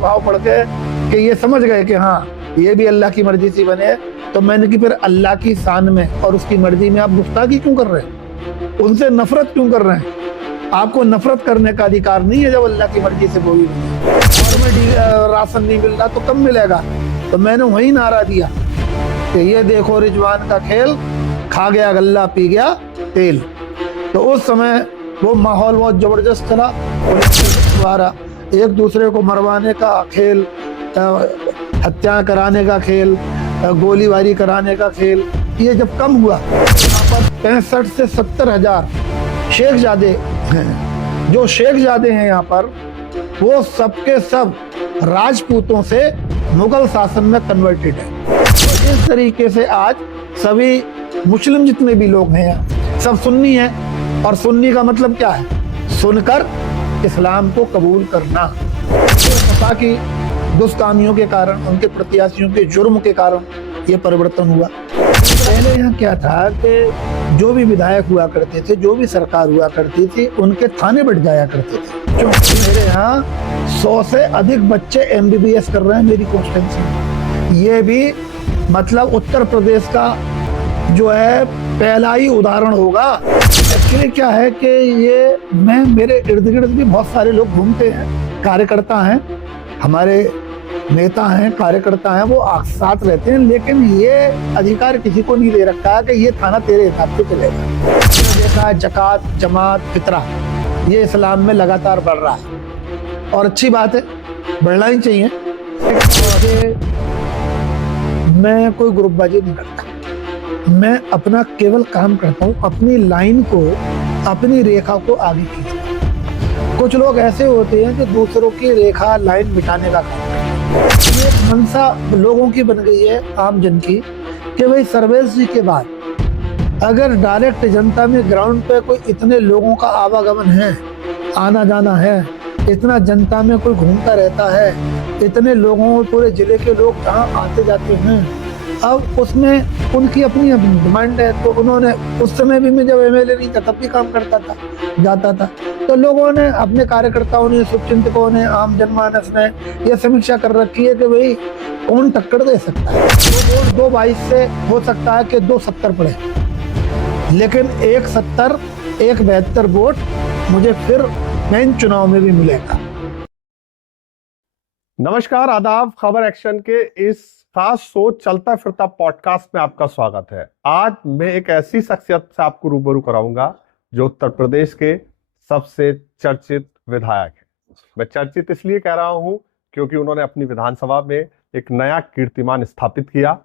के भाव पढ़ के कि ये समझ गए कि हाँ ये भी अल्लाह की मर्जी से बने, तो मैंने कि फिर अल्लाह की शान में और उसकी मर्जी में आप गुस्ताखी क्यों कर रहे हैं, उनसे नफरत क्यों कर रहे हैं? आपको नफरत करने का अधिकार नहीं है जब अल्लाह की मर्जी से कोई नहीं। और में राशन नहीं मिल रहा तो कब मिलेगा? तो मैंने वही नारा दिया कि ये देखो रिजवान का खेल, खा गया गल्ला पी गया तेल। तो उस समय वो माहौल बहुत जबरदस्त चला, द्वारा एक दूसरे को मरवाने का खेल, हत्या कराने का खेल, गोलीबारी कराने का खेल, ये जब कम हुआ, यहाँ पर 65 से 70 हजार शेखजादे हैं। जो शेखजादे हैं यहाँ पर, वो सबके सब राजपूतों से मुगल शासन में कन्वर्टेड है। तो इस तरीके से आज सभी मुस्लिम जितने भी लोग हैं सब सुन्नी हैं। और सुन्नी का मतलब क्या है? सुनकर इस्लाम को कबूल करना। सपा की दुष्कामियों के कारण, उनके प्रत्याशियों के जुर्म के कारण ये परिवर्तन हुआ। पहले यहाँ क्या था कि जो भी विधायक हुआ करते थे, जो भी सरकार हुआ करती थी, उनके थाने बढ़ जाया करते थे। क्योंकि मेरे यहाँ 100 से अधिक बच्चे MBBS कर रहे हैं मेरी कॉन्स्टिट्यूंसी में। ये भी मतलब उत्तर प्रदेश का जो है पहला ही उदाहरण होगा। एक्चुअली क्या है कि ये मेरे इर्द गिर्द भी बहुत सारे लोग घूमते हैं, कार्यकर्ता हैं, हमारे नेता हैं, कार्यकर्ता हैं, वो साथ रहते हैं, लेकिन ये अधिकार किसी को नहीं दे रखा है कि ये थाना तेरे हिसाब से चलेगा। देखा है जकात, जमात, फितरा, ये इस्लाम में लगातार बढ़ रहा है और अच्छी बात है, बढ़ना ही चाहिए। मैं कोई ग्रुपबाजी नहीं करता, मैं अपना केवल काम करता हूँ, अपनी लाइन को, अपनी रेखा को आगे खींचता। कुछ लोग ऐसे होते हैं जो दूसरों की रेखा, लाइन मिटाने का काम करते हैं। ये मनसा लोगों की बन गई है, आम जन की, कि भाई सर्वेश जी के बाद अगर डायरेक्ट जनता में ग्राउंड पे कोई इतने लोगों का आवागमन है, आना जाना है, इतना जनता में कोई घूमता रहता है, इतने लोगों, पूरे जिले के लोग जहाँ आते जाते हैं, अब उसमें उनकी अपनी अपनी डिमांड है। तो उन्होंने उस समय भी, मैं जब MLA नहीं था तब भी काम करता था, जाता था, तो लोगों ने, अपने कार्यकर्ताओं ने, शुभचिंतकों ने, आम जनमानस ने यह समीक्षा कर रखी है कि भाई कौन टक्कर दे सकता है। 222 से हो सकता है कि 270 पड़े, लेकिन 170, 172 वोट मुझे फिर मेन चुनाव में भी मिलेगा। नमस्कार, आदाब। खबर एक्शन के इस खास सोच चलता फिरता पॉडकास्ट में आपका स्वागत है। आज मैं एक ऐसी शख्सियत से आपको रूबरू कराऊंगा जो उत्तर प्रदेश के सबसे चर्चित विधायक है। मैं चर्चित इसलिए कह रहा हूं क्योंकि उन्होंने अपनी विधानसभा में एक नया कीर्तिमान स्थापित किया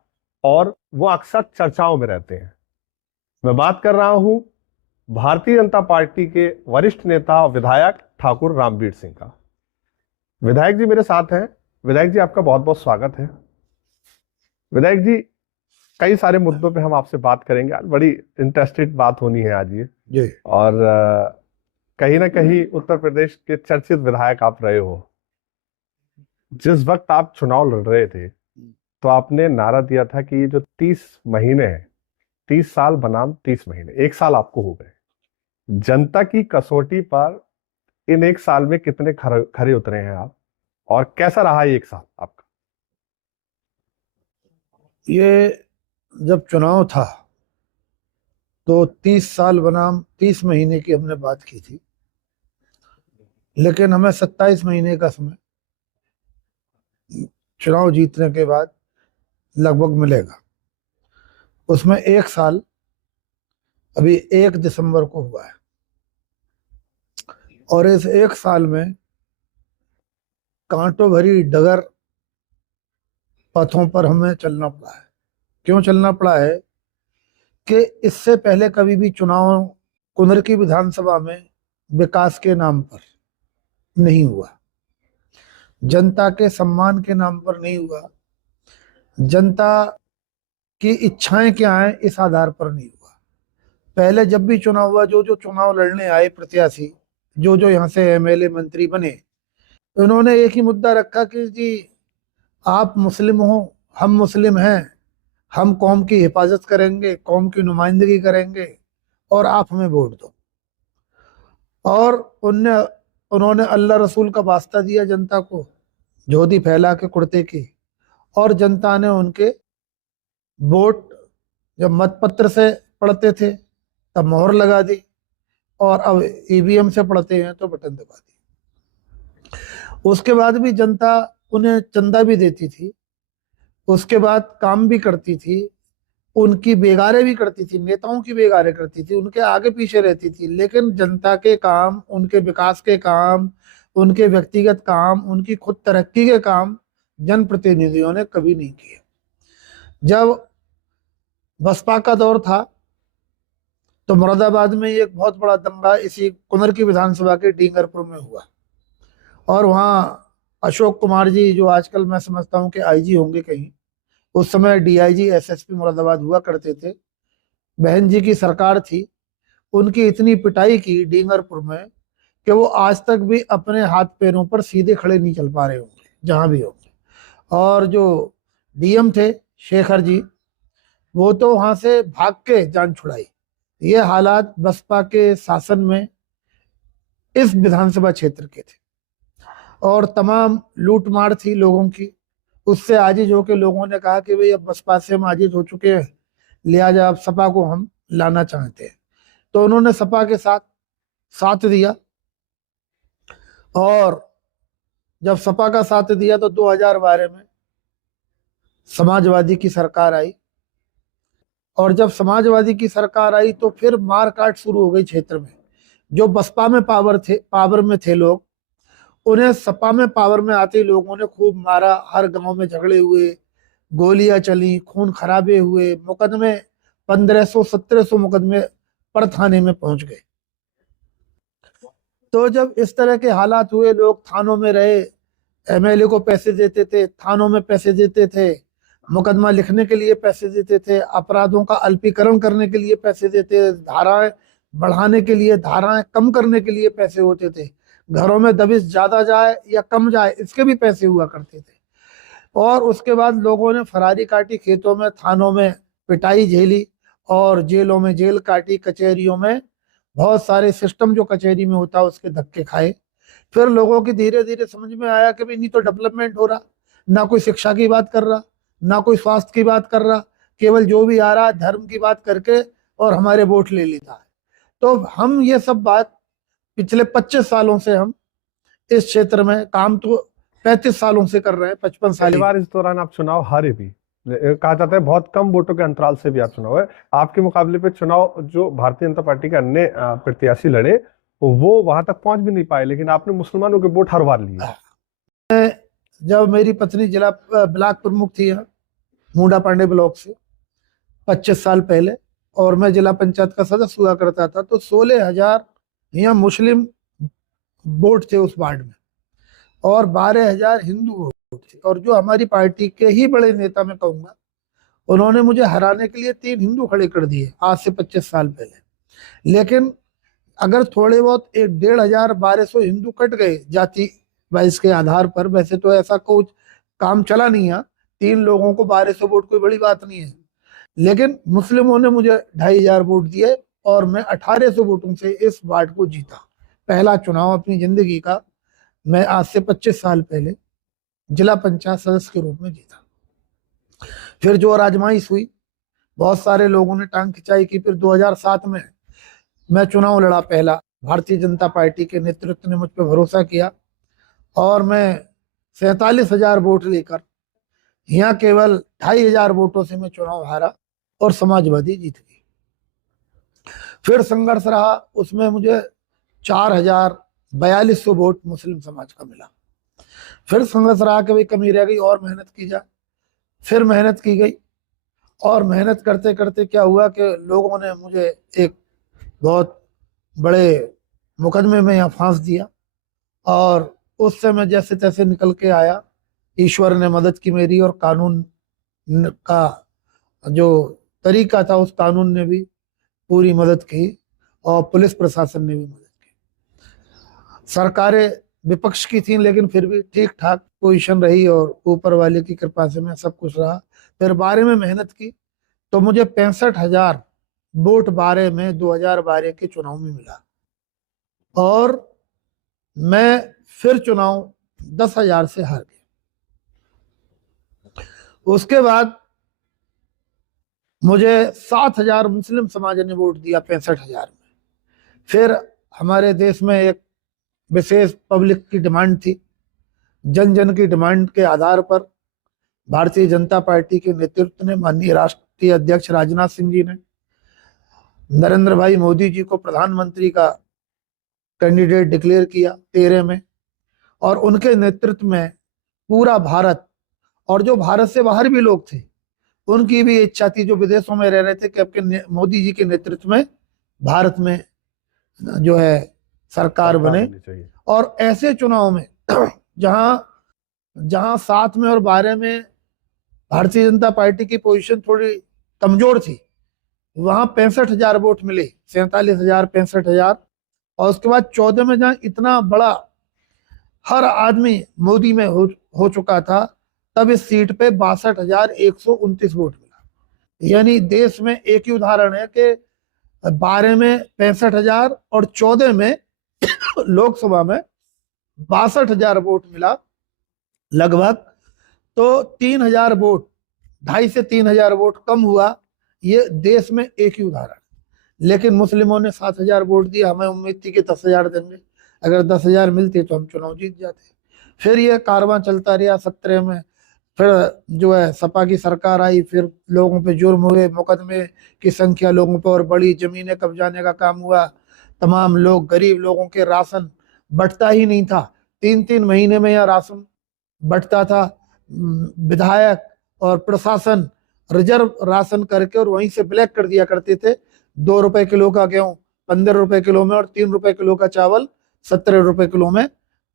और वो अक्सर चर्चाओं में रहते हैं। मैं बात कर रहा हूं भारतीय जनता पार्टी के वरिष्ठ नेता विधायक ठाकुर रामवीर सिंह का। विधायक जी मेरे साथ हैं। विधायक जी, आपका बहुत बहुत स्वागत है। विधायक जी, कई सारे मुद्दों पे हम आपसे बात करेंगे आज, बड़ी इंटरेस्टेड बात होनी है आज ये जी। और कहीं ना कहीं उत्तर प्रदेश के चर्चित विधायक आप रहे हो। जिस वक्त आप चुनाव लड़ रहे थे तो आपने नारा दिया था कि ये जो 30 महीने हैं, 30 साल बनाम 30 महीने, 1 साल आपको हो गए। जनता की कसौटी पर इन 1 साल में कितने खरे उतरे हैं आप, और कैसा रहा ये 1 साल आपका? ये जब चुनाव था तो 30 साल बनाम 30 महीने की हमने बात की थी, लेकिन हमें 27 महीने का समय चुनाव जीतने के बाद लगभग मिलेगा। उसमें 1 साल अभी 1 दिसंबर को हुआ है और इस 1 साल में कांटों भरी डगर पथों पर हमें चलना पड़ा है। क्यों चलना पड़ा है कि इससे पहले कभी भी चुनाव कुंदर की विधानसभा में विकास के नाम पर नहीं हुआ, जनता के सम्मान के नाम पर नहीं हुआ, जनता की इच्छाएं क्या हैं इस आधार पर नहीं हुआ। पहले जब भी चुनाव हुआ, जो जो चुनाव लड़ने आए प्रत्याशी, जो जो यहाँ से MLA मंत्री बने, उन्होंने एक ही मुद्दा रखा कि जी आप मुस्लिम हो, हम मुस्लिम हैं, हम कौम की हिफाजत करेंगे, कौम की नुमाइंदगी करेंगे और आप हमें वोट दो। और उन्होंने अल्लाह रसूल का वास्ता दिया जनता को धोती फैला के कुर्ते की, और जनता ने उनके वोट जब मतपत्र से पढ़ते थे तब मोहर लगा दी, और अब ईवीएम से पढ़ते हैं तो बटन दबा दी। उसके बाद भी जनता उन्हें चंदा भी देती थी, उसके बाद काम भी करती थी, उनकी बेगारे भी करती थी, नेताओं की बेगारे करती थी, उनके आगे पीछे रहती थी, लेकिन जनता के काम, उनके विकास के काम, उनके व्यक्तिगत काम, उनकी खुद तरक्की के काम जनप्रतिनिधियों ने कभी नहीं किए। जब बसपा का दौर था तो मुरादाबाद में एक बहुत बड़ा दंगा इसी कुनर की विधानसभा के डींगरपुर में हुआ, और वहाँ अशोक कुमार जी, जो आजकल मैं समझता हूँ कि आईजी होंगे कहीं, उस समय डीआईजी एसएसपी मुरादाबाद हुआ करते थे, बहन जी की सरकार थी, उनकी इतनी पिटाई की डींगरपुर में कि वो आज तक भी अपने हाथ पैरों पर सीधे खड़े नहीं चल पा रहे होंगे जहां भी होंगे। और जो डीएम थे शेखर जी, वो तो वहां से भाग के जान छुड़ाई। ये हालात बसपा के शासन में इस विधानसभा क्षेत्र के थे, और तमाम लूट मार थी लोगों की। उससे आजिज होकर लोगों ने कहा कि भाई अब बसपा से हम आजिज हो चुके हैं, लिहाजा अब सपा को हम लाना चाहते हैं। तो उन्होंने सपा के साथ साथ दिया, और जब सपा का साथ दिया तो 2012 में समाजवादी की सरकार आई, और जब समाजवादी की सरकार आई तो फिर मार काट शुरू हो गई क्षेत्र में। जो बसपा में पावर में थे लोग, उन्हें सपा में पावर में आते ही लोगों ने खूब मारा, हर गांव में झगड़े हुए, गोलियां चली, खून खराबे हुए, मुकदमे 1500-1700 मुकदमे पर थाने में पहुंच गए। तो जब इस तरह के हालात हुए, लोग थानों में रहे, एमएलए को पैसे देते थे, थानों में पैसे देते थे, मुकदमा लिखने के लिए पैसे देते थे, अपराधों का अल्पीकरण करने के लिए पैसे देते, धाराएं बढ़ाने के लिए, धाराएं कम करने के लिए पैसे होते थे, घरों में दबिश ज्यादा जाए या कम जाए इसके भी पैसे हुआ करते थे। और उसके बाद लोगों ने फरारी काटी, खेतों में, थानों में पिटाई झेली, और जेलों में जेल काटी, कचहरियों में बहुत सारे सिस्टम जो कचहरी में होता है उसके धक्के खाए। फिर लोगों की धीरे धीरे समझ में आया कि भाई नहीं तो डेवलपमेंट हो रहा, ना कोई शिक्षा की बात कर रहा, ना कोई स्वास्थ्य की बात कर रहा, केवल जो भी आ रहा है धर्म की बात करके और हमारे वोट ले लेता है। तो हम ये सब बात पिछले 25 सालों से हम इस क्षेत्र में काम तो 35 सालों से कर रहे हैं, 55 साल। पहली बार इस दौरान आप चुनाव हारे भी, कहा जाता है बहुत कम वोटों के अंतराल से भी आप चुनाव है। आपके मुकाबले पे चुनाव जो भारतीय जनता पार्टी के अन्य प्रत्याशी लड़े वो वहां तक पहुंच भी नहीं पाए, लेकिन आपने मुसलमानों के वोट हरवा लिए। जब मेरी पत्नी जिला ब्लॉक प्रमुख थी मुंडा पांडे ब्लॉक से 25 साल पहले, और मैं जिला पंचायत का सदस्य हुआ करता था, तो 16,000 यहाँ मुस्लिम वोट थे उस वार्ड में, और 12,000 हिंदू वोट थे। और जो हमारी पार्टी के ही बड़े नेता मैं कहूँगा, उन्होंने मुझे हराने के लिए 3 हिंदू खड़े कर दिए आज से 25 साल पहले। लेकिन अगर थोड़े बहुत 1,500-1,200 हिंदू कट गए जाति वाइज के आधार पर, वैसे तो ऐसा कुछ काम चला नहीं है, 3 लोगों को 1,200 वोट कोई बड़ी बात नहीं है, लेकिन मुस्लिमों ने मुझे 2,500 वोट दिए और मैं 1,800 वोटों से इस वार्ड को जीता। पहला चुनाव अपनी जिंदगी का मैं आज से 25 साल पहले जिला पंचायत सदस्य के रूप में जीता। फिर जो आजमाइश हुई, बहुत सारे लोगों ने टांग खिंचाई की, फिर 2007 में मैं चुनाव लड़ा पहला। भारतीय जनता पार्टी के नेतृत्व ने मुझ पर भरोसा किया और मैं 47,000 वोट लेकर, यहाँ केवल 2,500 वोटों से मैं चुनाव हारा और समाजवादी जीत गई। फिर संघर्ष रहा, उसमें मुझे 4,4200 वोट मुस्लिम समाज का मिला। फिर संघर्ष रहा कि भाई कमी रह गई और मेहनत की जाए। फिर मेहनत की गई और मेहनत करते करते क्या हुआ कि लोगों ने मुझे एक बहुत बड़े मुकदमे में यहाँ फांस दिया और उससे मैं जैसे तैसे निकल के आया। ईश्वर ने मदद की मेरी, और कानून का जो तरीका था उस कानून ने भी पूरी मदद की और पुलिस प्रशासन ने भी मदद की। सरकारें विपक्ष की थी लेकिन फिर भी ठीक ठाक पोजीशन रही और ऊपर वाले की कृपा से मैं सब कुछ रहा। फिर 12 में मेहनत की तो मुझे 65,000 वोट 12 में 2012 के चुनाव में मिला और मैं फिर चुनाव 10,000 से हार गया। उसके बाद मुझे 7,000 मुस्लिम समाज ने वोट दिया 65,000 में। फिर हमारे देश में एक विशेष पब्लिक की डिमांड थी। जन जन की डिमांड के आधार पर भारतीय जनता पार्टी के नेतृत्व ने, माननीय राष्ट्रीय अध्यक्ष राजनाथ सिंह जी ने नरेंद्र भाई मोदी जी को प्रधानमंत्री का कैंडिडेट डिक्लेयर किया 13 में। और उनके नेतृत्व में पूरा भारत, और जो भारत से बाहर भी लोग थे उनकी भी इच्छा थी, जो विदेशों में रह रहे थे, कि आपके मोदी जी के नेतृत्व में भारत में जो है सरकार बने। और ऐसे चुनाव में जहां जहां 7 में और 12 में भारतीय जनता पार्टी की पोजीशन थोड़ी कमजोर थी, वहां 65,000 वोट मिले, 47,000 65,000। और उसके बाद 14 में जहां इतना बड़ा हर आदमी मोदी में हो चुका था, तब इस सीट पे 62,129 वोट मिला। यानी देश में एक ही उदाहरण है कि 12 में 65,000 और 14 में लोकसभा में 62,000 वोट मिला लगभग। तो 3,000 वोट, 2.5 से 3,000 वोट कम हुआ, ये देश में एक ही उदाहरण। लेकिन मुस्लिमों ने 7,000 वोट दिया। हमें उम्मीद थी कि 10,000 देंगे, अगर 10,000 मिलते तो हम चुनाव जीत जाते। फिर ये कारवां चलता रहा। 17 में फिर जो है सपा की सरकार आई, फिर लोगों पे जुर्म हुए, मुकदमे की संख्या लोगों पर और बड़ी, जमीनें कब्जाने का काम हुआ। तमाम लोग, गरीब लोगों के राशन बंटता ही नहीं था, 3-3 महीने में यहाँ राशन बंटता था। विधायक और प्रशासन रिजर्व राशन करके और वहीं से ब्लैक कर दिया करते थे। 2 रुपए किलो का गेहूं 15 रुपए किलो में, और 3 रुपए किलो का चावल 17 रुपए किलो में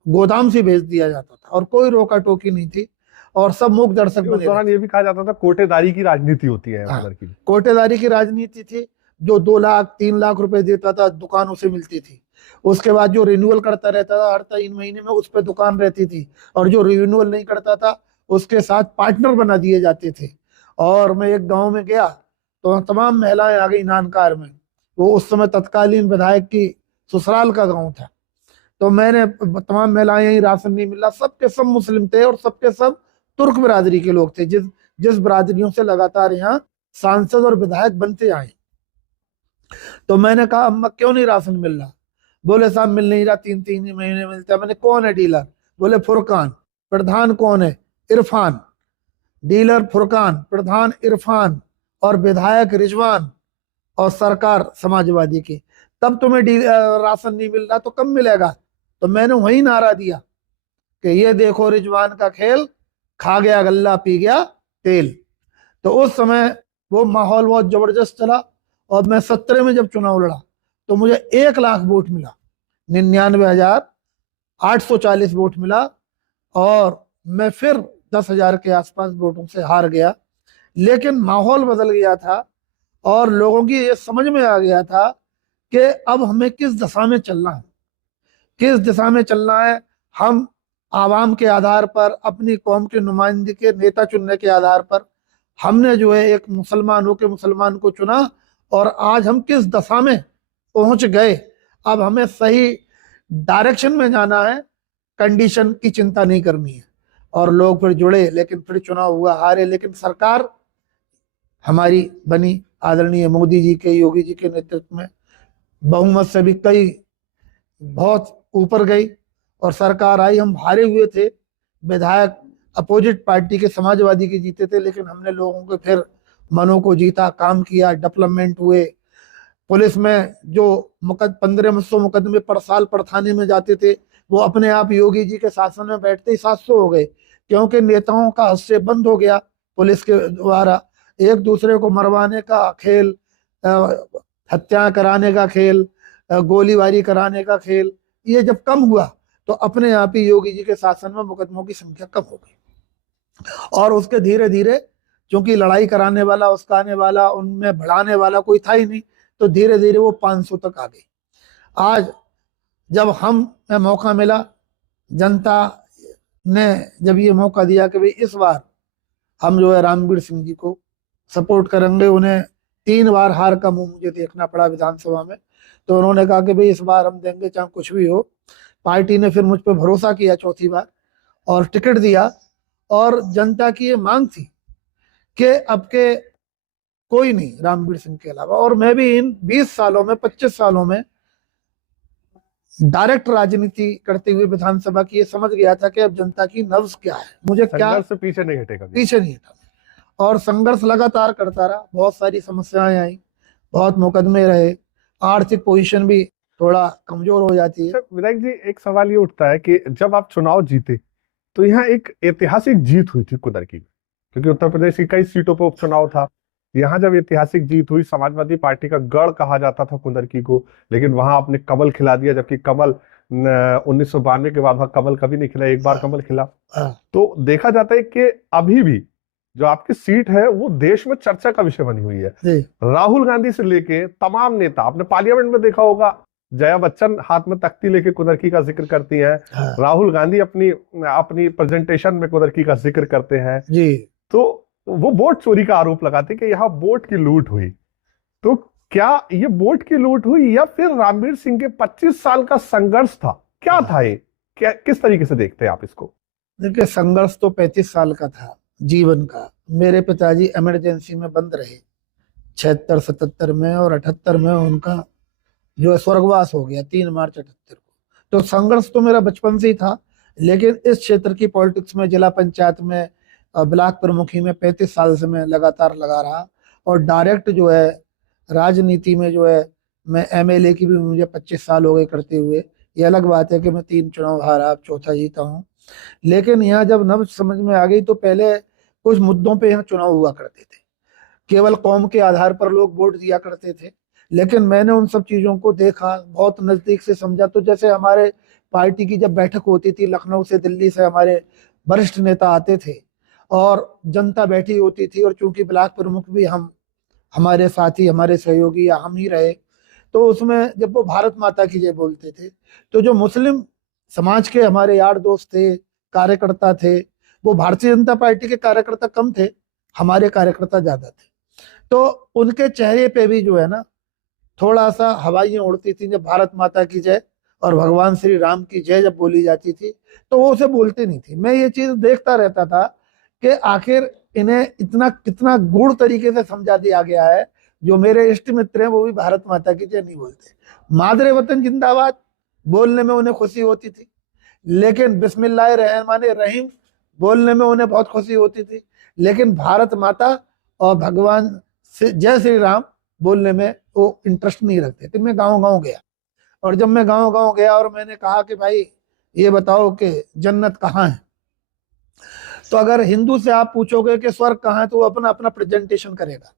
गोदाम से भेज दिया जाता था, और कोई रोका टोकी नहीं थी, और सब मूक दर्शक उस दौरान ये भी कहा जाता था कोटेदारी की राजनीति होती है। हाँ, कोटेदारी की राजनीति थी। जो 2 लाख 3 लाख रुपए देता था दुकान उसे मिलती थी। उसके बाद जो रिन्यूअल करता रहता था हर 3 महीने में, उस पर दुकान रहती थी। और जो रिन्यूअल नहीं करता था उसके साथ पार्टनर बना दिए जाते थे। और मैं एक गांव में गया तो तमाम महिलाएं आ गई नानकार में। वो उस समय तत्कालीन विधायक की ससुराल का गांव था। तो मैंने तमाम महिलाएं, यही राशन नहीं मिला, सबके सब मुस्लिम थे और सबके सब तुर्क बिरादरी के लोग थे, जिस बिरादरियों से लगातार यहाँ सांसद और विधायक बनते आए। तो मैंने कहा अम्मा क्यों नहीं राशन मिल रहा? बोले साहब मिल नहीं रहा, 3-3 महीने मिलता है। मैंने कौन है डीलर? बोले फुरकान। प्रधान कौन है? इरफान। डीलर फुरकान, प्रधान इरफान, और विधायक रिजवान, और सरकार समाजवादी की। तब तुम्हें राशन नहीं मिल रहा तो कब मिलेगा? तो मैंने वही नारा दिया कि ये देखो रिजवान का खेल, खा गया गल्ला पी गया तेल। तो उस समय वो माहौल बहुत जबरदस्त चला। और मैं 17 में जब चुनाव लड़ा तो मुझे 1 लाख वोट मिला, 99,840 वोट मिला, और मैं फिर 10,000 के आसपास वोटों से हार गया। लेकिन माहौल बदल गया था और लोगों की ये समझ में आ गया था कि अब हमें किस दिशा में चलना है, किस दिशा में चलना है। हम आवाम के आधार पर, अपनी कौम के नुमाइंदे के नेता चुनने के आधार पर हमने जो है एक मुसलमान को चुना, और आज हम किस दशा में पहुंच गए। अब हमें सही डायरेक्शन में जाना है, कंडीशन की चिंता नहीं करनी है। और लोग फिर जुड़े, लेकिन फिर चुनाव हुआ, हारे। लेकिन सरकार हमारी बनी आदरणीय मोदी जी के, योगी जी के नेतृत्व में, बहुमत से भी कई बहुत ऊपर गई और सरकार आई। हम हारे हुए थे, विधायक अपोजिट पार्टी के समाजवादी के जीते थे, लेकिन हमने लोगों के फिर मनों को जीता, काम किया, डेवलपमेंट हुए। पुलिस में जो 1500 मुकदमे पर साल पर थाने में जाते थे, वो अपने आप योगी जी के शासन में बैठते ही 700 हो गए, क्योंकि नेताओं का हस्तक्षेप बंद हो गया। पुलिस के द्वारा एक दूसरे को मरवाने का खेल, हत्या कराने का खेल, गोलीबारी कराने का खेल, ये जब कम हुआ तो अपने आप ही योगी जी के शासन में मुकदमों की संख्या कम हो गई। और उसके धीरे धीरे, क्योंकि लड़ाई कराने वाला, उस्काने वाला, उनमें बढ़ाने वाला कोई था ही नहीं, तो धीरे धीरे वो 500 तक आ गई। आज जब हमें मौका मिला, जनता ने जब ये मौका दिया कि भाई इस बार हम जो है रामवीर सिंह जी को सपोर्ट करेंगे, उन्हें 3 बार हार का मुंह मुझे देखना पड़ा विधानसभा में, तो उन्होंने कहा कि भाई इस बार हम देंगे चाहे कुछ भी हो। पार्टी ने फिर मुझ पर भरोसा किया 4थी बार और टिकट दिया। और जनता की ये मांग थी कि अब के कोई नहीं रामवीर सिंह के अलावा। और मैं भी इन 20 सालों में 25 सालों में डायरेक्ट राजनीति करते हुए विधानसभा की ये समझ गया था कि अब जनता की नब्ज क्या है, मुझे क्या संघर्ष से पीछे नहीं हटेगा कभी। पीछे नहीं हटा। और संघर्ष लगातार करता रहा, बहुत सारी समस्याएं आई, बहुत मुकदमे रहे, आर्थिक पोजीशन भी थोड़ा कमजोर हो जाती है। अच्छा विनायक जी, एक सवाल ये उठता है कि जब आप चुनाव जीते तो यहाँ एक ऐतिहासिक जीत हुई थी कुदरती में, क्योंकि उत्तर प्रदेश की कई सीटों पर उपचुनाव था। यहाँ जब ऐतिहासिक जीत हुई, समाजवादी पार्टी का गढ़ कहा जाता था कुंदरकी को, लेकिन वहां आपने कमल खिला दिया, जबकि कमल 1992 के बाद वहां कमल कभी नहीं खिला, एक बार कमल खिला। तो देखा जाता है कि अभी भी जो आपकी सीट है वो देश में चर्चा का विषय बनी हुई है। राहुल गांधी से लेके तमाम नेता, आपने पार्लियामेंट में देखा होगा, जया बच्चन हाथ में तख्ती लेके कुदरकी का जिक्र करती हैं, राहुल गांधी अपनी प्रेजेंटेशन में कुदरकी का जिक्र करते हैं जी। तो वो वोट चोरी का आरोप लगाते कि यहाँ वोट की लूट हुई। तो क्या ये वोट की लूट हुई या फिर रामवीर सिंह के 25 साल का संघर्ष था, क्या था ये, क्या किस तरीके से देखते हैं आप इसको? देखिए, संघर्ष तो 35 साल का था जीवन का। मेरे पिताजी इमरजेंसी में बंद रहे 76, 77 में, और 78 में उनका जो है स्वर्गवास हो गया 3 मार्च 78 को। तो संघर्ष तो मेरा बचपन से ही था, लेकिन इस क्षेत्र की पॉलिटिक्स में, जिला पंचायत में, ब्लॉक प्रमुखी में 35 साल से मैं लगातार लगा रहा। और डायरेक्ट जो है राजनीति में जो है, मैं एमएलए की भी मुझे 25 साल हो गए करते हुए। ये अलग बात है कि मैं 3 चुनाव हारा, अब चौथा जीता हूँ। लेकिन यहाँ जब नब्ज समझ में आ गई तो पहले कुछ मुद्दों पे यहाँ चुनाव हुआ करते थे, केवल कौम के आधार पर लोग वोट दिया करते थे। लेकिन मैंने उन सब चीजों को देखा, बहुत नजदीक से समझा। तो जैसे हमारे पार्टी की जब बैठक होती थी, लखनऊ से, दिल्ली से हमारे वरिष्ठ नेता आते थे और जनता बैठी होती थी, और चूंकि ब्लॉक प्रमुख भी हमारे साथी, हमारे सहयोगी या हम ही रहे, तो उसमें जब वो भारत माता की जय बोलते थे, तो जो मुस्लिम समाज के हमारे यार दोस्त थे, कार्यकर्ता थे, वो भारतीय जनता पार्टी के कार्यकर्ता कम थे, हमारे कार्यकर्ता ज्यादा थे। तो उनके चेहरे पे भी जो है ना थोड़ा सा हवाइयां उड़ती थी जब भारत माता की जय और भगवान श्री राम की जय जब बोली जाती थी, तो वो उसे बोलते नहीं थी। मैं ये चीज देखता रहता था कि आखिर इन्हें इतना कितना गूढ़ तरीके से समझा दिया गया है। जो मेरे इष्ट मित्र हैं वो भी भारत माता की जय नहीं बोलते। मादरे वतन जिंदाबाद बोलने में उन्हें खुशी होती थी, लेकिन बिस्मिल्लाह रहमान रहीम बोलने में उन्हें बहुत खुशी होती थी, लेकिन भारत माता और भगवान जय श्री राम बोलने में वो इंटरेस्ट नहीं रखते थे। मैं गांव गांव गया, और जब मैं गांव गांव गया और मैंने कहा कि भाई ये बताओ कि जन्नत कहाँ है, तो अगर हिंदू से आप पूछोगे कि स्वर्ग कहाँ है तो वो अपना अपना प्रेजेंटेशन करेगा,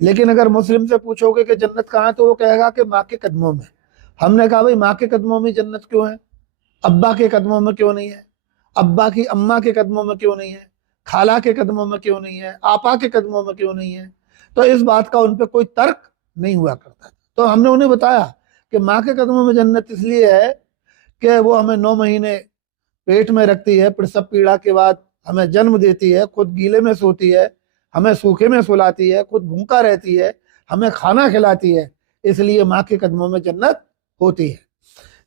लेकिन अगर मुस्लिम से पूछोगे कि जन्नत कहाँ है तो वो कहेगा कि माँ के कदमों में। हमने कहा भाई माँ के कदमों में जन्नत क्यों है, अब्बा के कदमों में क्यों नहीं है, अब्बा की अम्मा के कदमों में क्यों नहीं है, खाला के कदमों में क्यों नहीं है, आपा के कदमों में क्यों नहीं है। तो इस बात का उन पर कोई तर्क नहीं हुआ करता। तो हमने उन्हें बताया कि माँ के कदमों में जन्नत इसलिए है कि वो हमें 9 महीने पेट में रखती है, प्रसव पीड़ा के बाद हमें जन्म देती है, खुद गीले में सोती है, हमें सूखे में सुलाती है, खुद भूखा रहती है, हमें खाना खिलाती है, इसलिए माँ के कदमों में जन्नत होती है।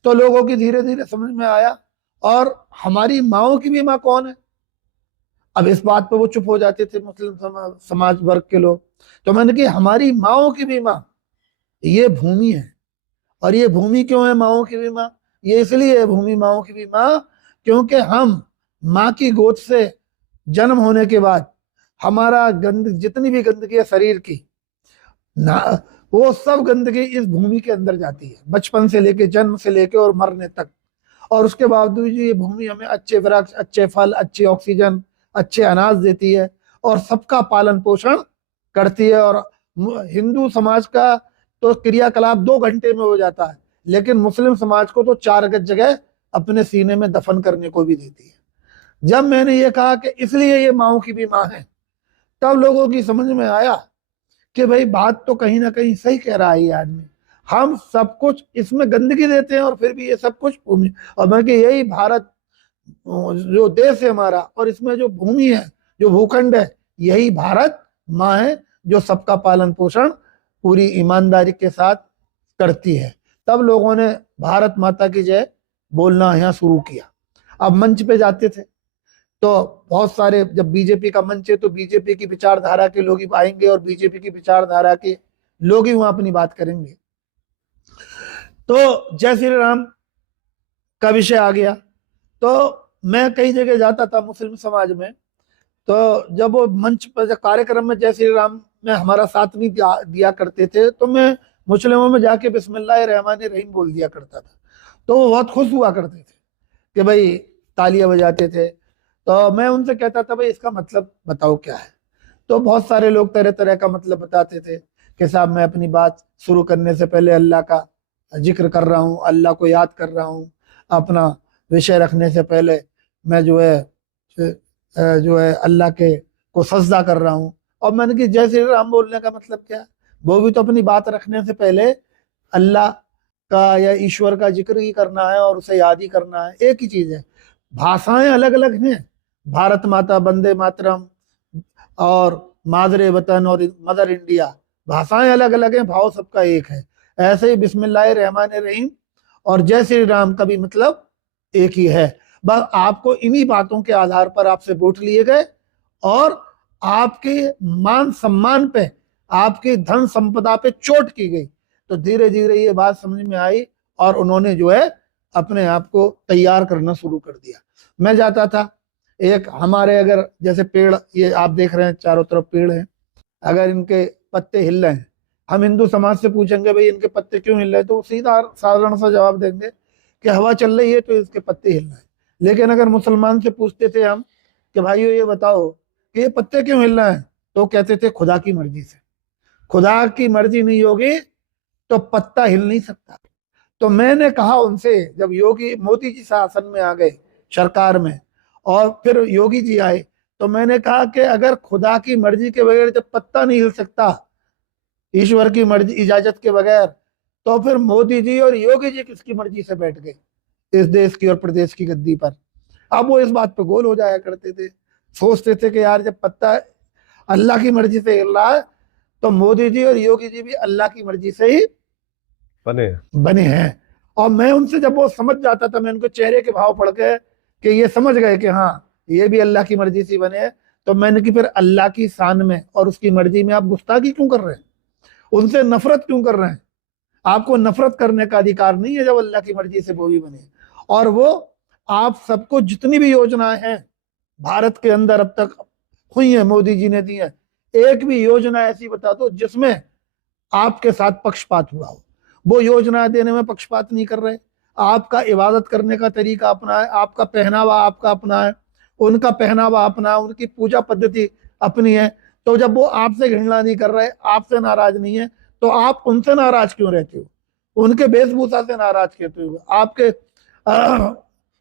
तो लोगों की धीरे धीरे समझ में आया। और हमारी माओ की भी माँ कौन है, अब इस बात पे वो चुप हो जाते थे मुस्लिम समाज वर्ग के लोग। तो मैंने कहा हमारी माओ की भी माँ ये भूमि है। और ये भूमि क्यों है माओ की भी माँ, ये इसलिए है भूमि माओ की भी माँ क्योंकि हम माँ की गोद से जन्म होने के बाद हमारा जितनी भी गंदगी है शरीर की ना, वो सब गंदगी इस भूमि के अंदर जाती है, बचपन से लेके, जन्म से लेके और मरने तक। और उसके बावजूद ये भूमि हमें अच्छे वृक्ष, अच्छे फल, अच्छी ऑक्सीजन, अच्छे अनाज देती है और सबका पालन पोषण करती है। और हिंदू समाज का तो क्रियाकलाप 2 घंटे में हो जाता है, लेकिन मुस्लिम समाज को तो 4 गज जगह अपने सीने में दफन करने को भी देती है। जब मैंने ये कहा कि इसलिए ये माओ की भी माँ है, तब लोगों की समझ में आया कि भाई बात तो कहीं ना कहीं सही कह रहा है ये आदमी। हम सब कुछ इसमें गंदगी देते हैं और फिर भी ये सब कुछ भूमि, और मैं कि यही भारत जो देश है हमारा, और इसमें जो भूमि है, जो भूखंड है, यही भारत माँ है जो सबका पालन पोषण पूरी ईमानदारी के साथ करती है। तब लोगों ने भारत माता की जय बोलना यहाँ शुरू किया। अब मंच पे जाते थे तो बहुत सारे, जब बीजेपी का मंच है तो बीजेपी की विचारधारा के लोग ही आएंगे और बीजेपी की विचारधारा के लोग ही वहां अपनी बात करेंगे। तो जय श्री राम का विषय आ गया। तो मैं कई जगह जाता था मुस्लिम समाज में, तो जब वो मंच पर जब कार्यक्रम में जय श्री राम में हमारा साथ भी दिया करते थे, तो मैं मुस्लिमों में जाके बिस्मिल्लाह रहमान रहीम बोल दिया करता था। तो वो बहुत खुश हुआ करते थे कि भाई तालियां बजाते थे। तो मैं उनसे कहता था भाई इसका मतलब बताओ क्या है। तो बहुत सारे लोग तरह तरह का मतलब बताते थे कि साहब मैं अपनी बात शुरू करने से पहले अल्लाह का जिक्र कर रहा हूँ, अल्लाह को याद कर रहा हूँ। अपना विषय रखने से पहले मैं जो है अल्लाह के को सजदा कर रहा हूँ। और मैंने कि जय श्री राम बोलने का मतलब क्या है? वो भी तो अपनी बात रखने से पहले अल्लाह का या ईश्वर का जिक्र ही करना है और उसे याद ही करना है, एक ही चीज है। भाषाएं अलग अलग हैं, भारत माता, वंदे मातरम और मादरे वतन और मदर इंडिया, भाषाएं अलग अलग हैं, भाव सबका एक है। ऐसे ही बिस्मिल्लाह रहमान रहीम और जय श्री राम का भी मतलब एक ही है। बस आपको इन्हीं बातों के आधार पर आपसे वोट लिए गए और आपके मान सम्मान पे, आपकी धन संपदा पे चोट की गई। तो धीरे धीरे ये बात समझ में आई और उन्होंने जो है अपने आप को तैयार करना शुरू कर दिया। मैं जाता था, एक हमारे अगर जैसे पेड़, ये आप देख रहे हैं चारों तरफ पेड़ हैं, अगर इनके पत्ते हिल रहे हैं, हम हिंदू समाज से पूछेंगे भाई इनके पत्ते क्यों हिल रहे हैं, तो वो सीधा साधारण सा जवाब देंगे कि हवा चल रही है तो इसके पत्ते हिल रहे हैं। लेकिन अगर मुसलमान से पूछते थे हम कि भाइयों ये बताओ कि ये पत्ते क्यों हिल रहे हैं, तो कहते थे खुदा की मर्जी से। खुदा की मर्जी नहीं होगी तो पत्ता हिल नहीं सकता। तो मैंने कहा उनसे, जब योगी मोदी जी शासन में आ गए सरकार में और फिर योगी जी आए, तो मैंने कहा कि अगर खुदा की मर्जी के बगैर जब पत्ता नहीं हिल सकता, ईश्वर की मर्जी इजाजत के बगैर, तो फिर मोदी जी और योगी जी किसकी मर्जी से बैठ गए इस देश की और प्रदेश की गद्दी पर? अब वो इस बात पे गोल हो जाया करते थे, सोचते थे कि यार जब पत्ता अल्लाह की मर्जी से हिल रहा है तो मोदी जी और योगी जी भी अल्लाह की मर्जी से ही बने हैं। और मैं उनसे जब वो समझ जाता था, मैं उनके चेहरे के भाव पढ़ के कि ये समझ गए कि हाँ ये भी अल्लाह की मर्जी से बने हैं, तो मैंने कि फिर अल्लाह की शान में और उसकी मर्जी में आप गुस्ताखी क्यों कर रहे हैं? उनसे नफरत क्यों कर रहे हैं? आपको नफरत करने का अधिकार नहीं है जब अल्लाह की मर्जी से वो भी बने। और वो आप सबको जितनी भी योजनाएं हैं भारत के अंदर अब तक हुई है, मोदी जी ने दी है, एक भी योजना ऐसी बता दो जिसमें आपके साथ पक्षपात हुआ हो। वो योजना देने में पक्षपात नहीं कर रहे। आपका इबादत करने का तरीका अपना है, आपका पहनावा आपका अपना है, उनका पहनावा अपना, उनकी पूजा पद्धति अपनी है। तो जब वो आपसे घृणा नहीं कर रहे, आपसे नाराज नहीं है, तो आप उनसे नाराज क्यों रहते हो? उनके वेशभूषा से नाराज कहते हो, आपके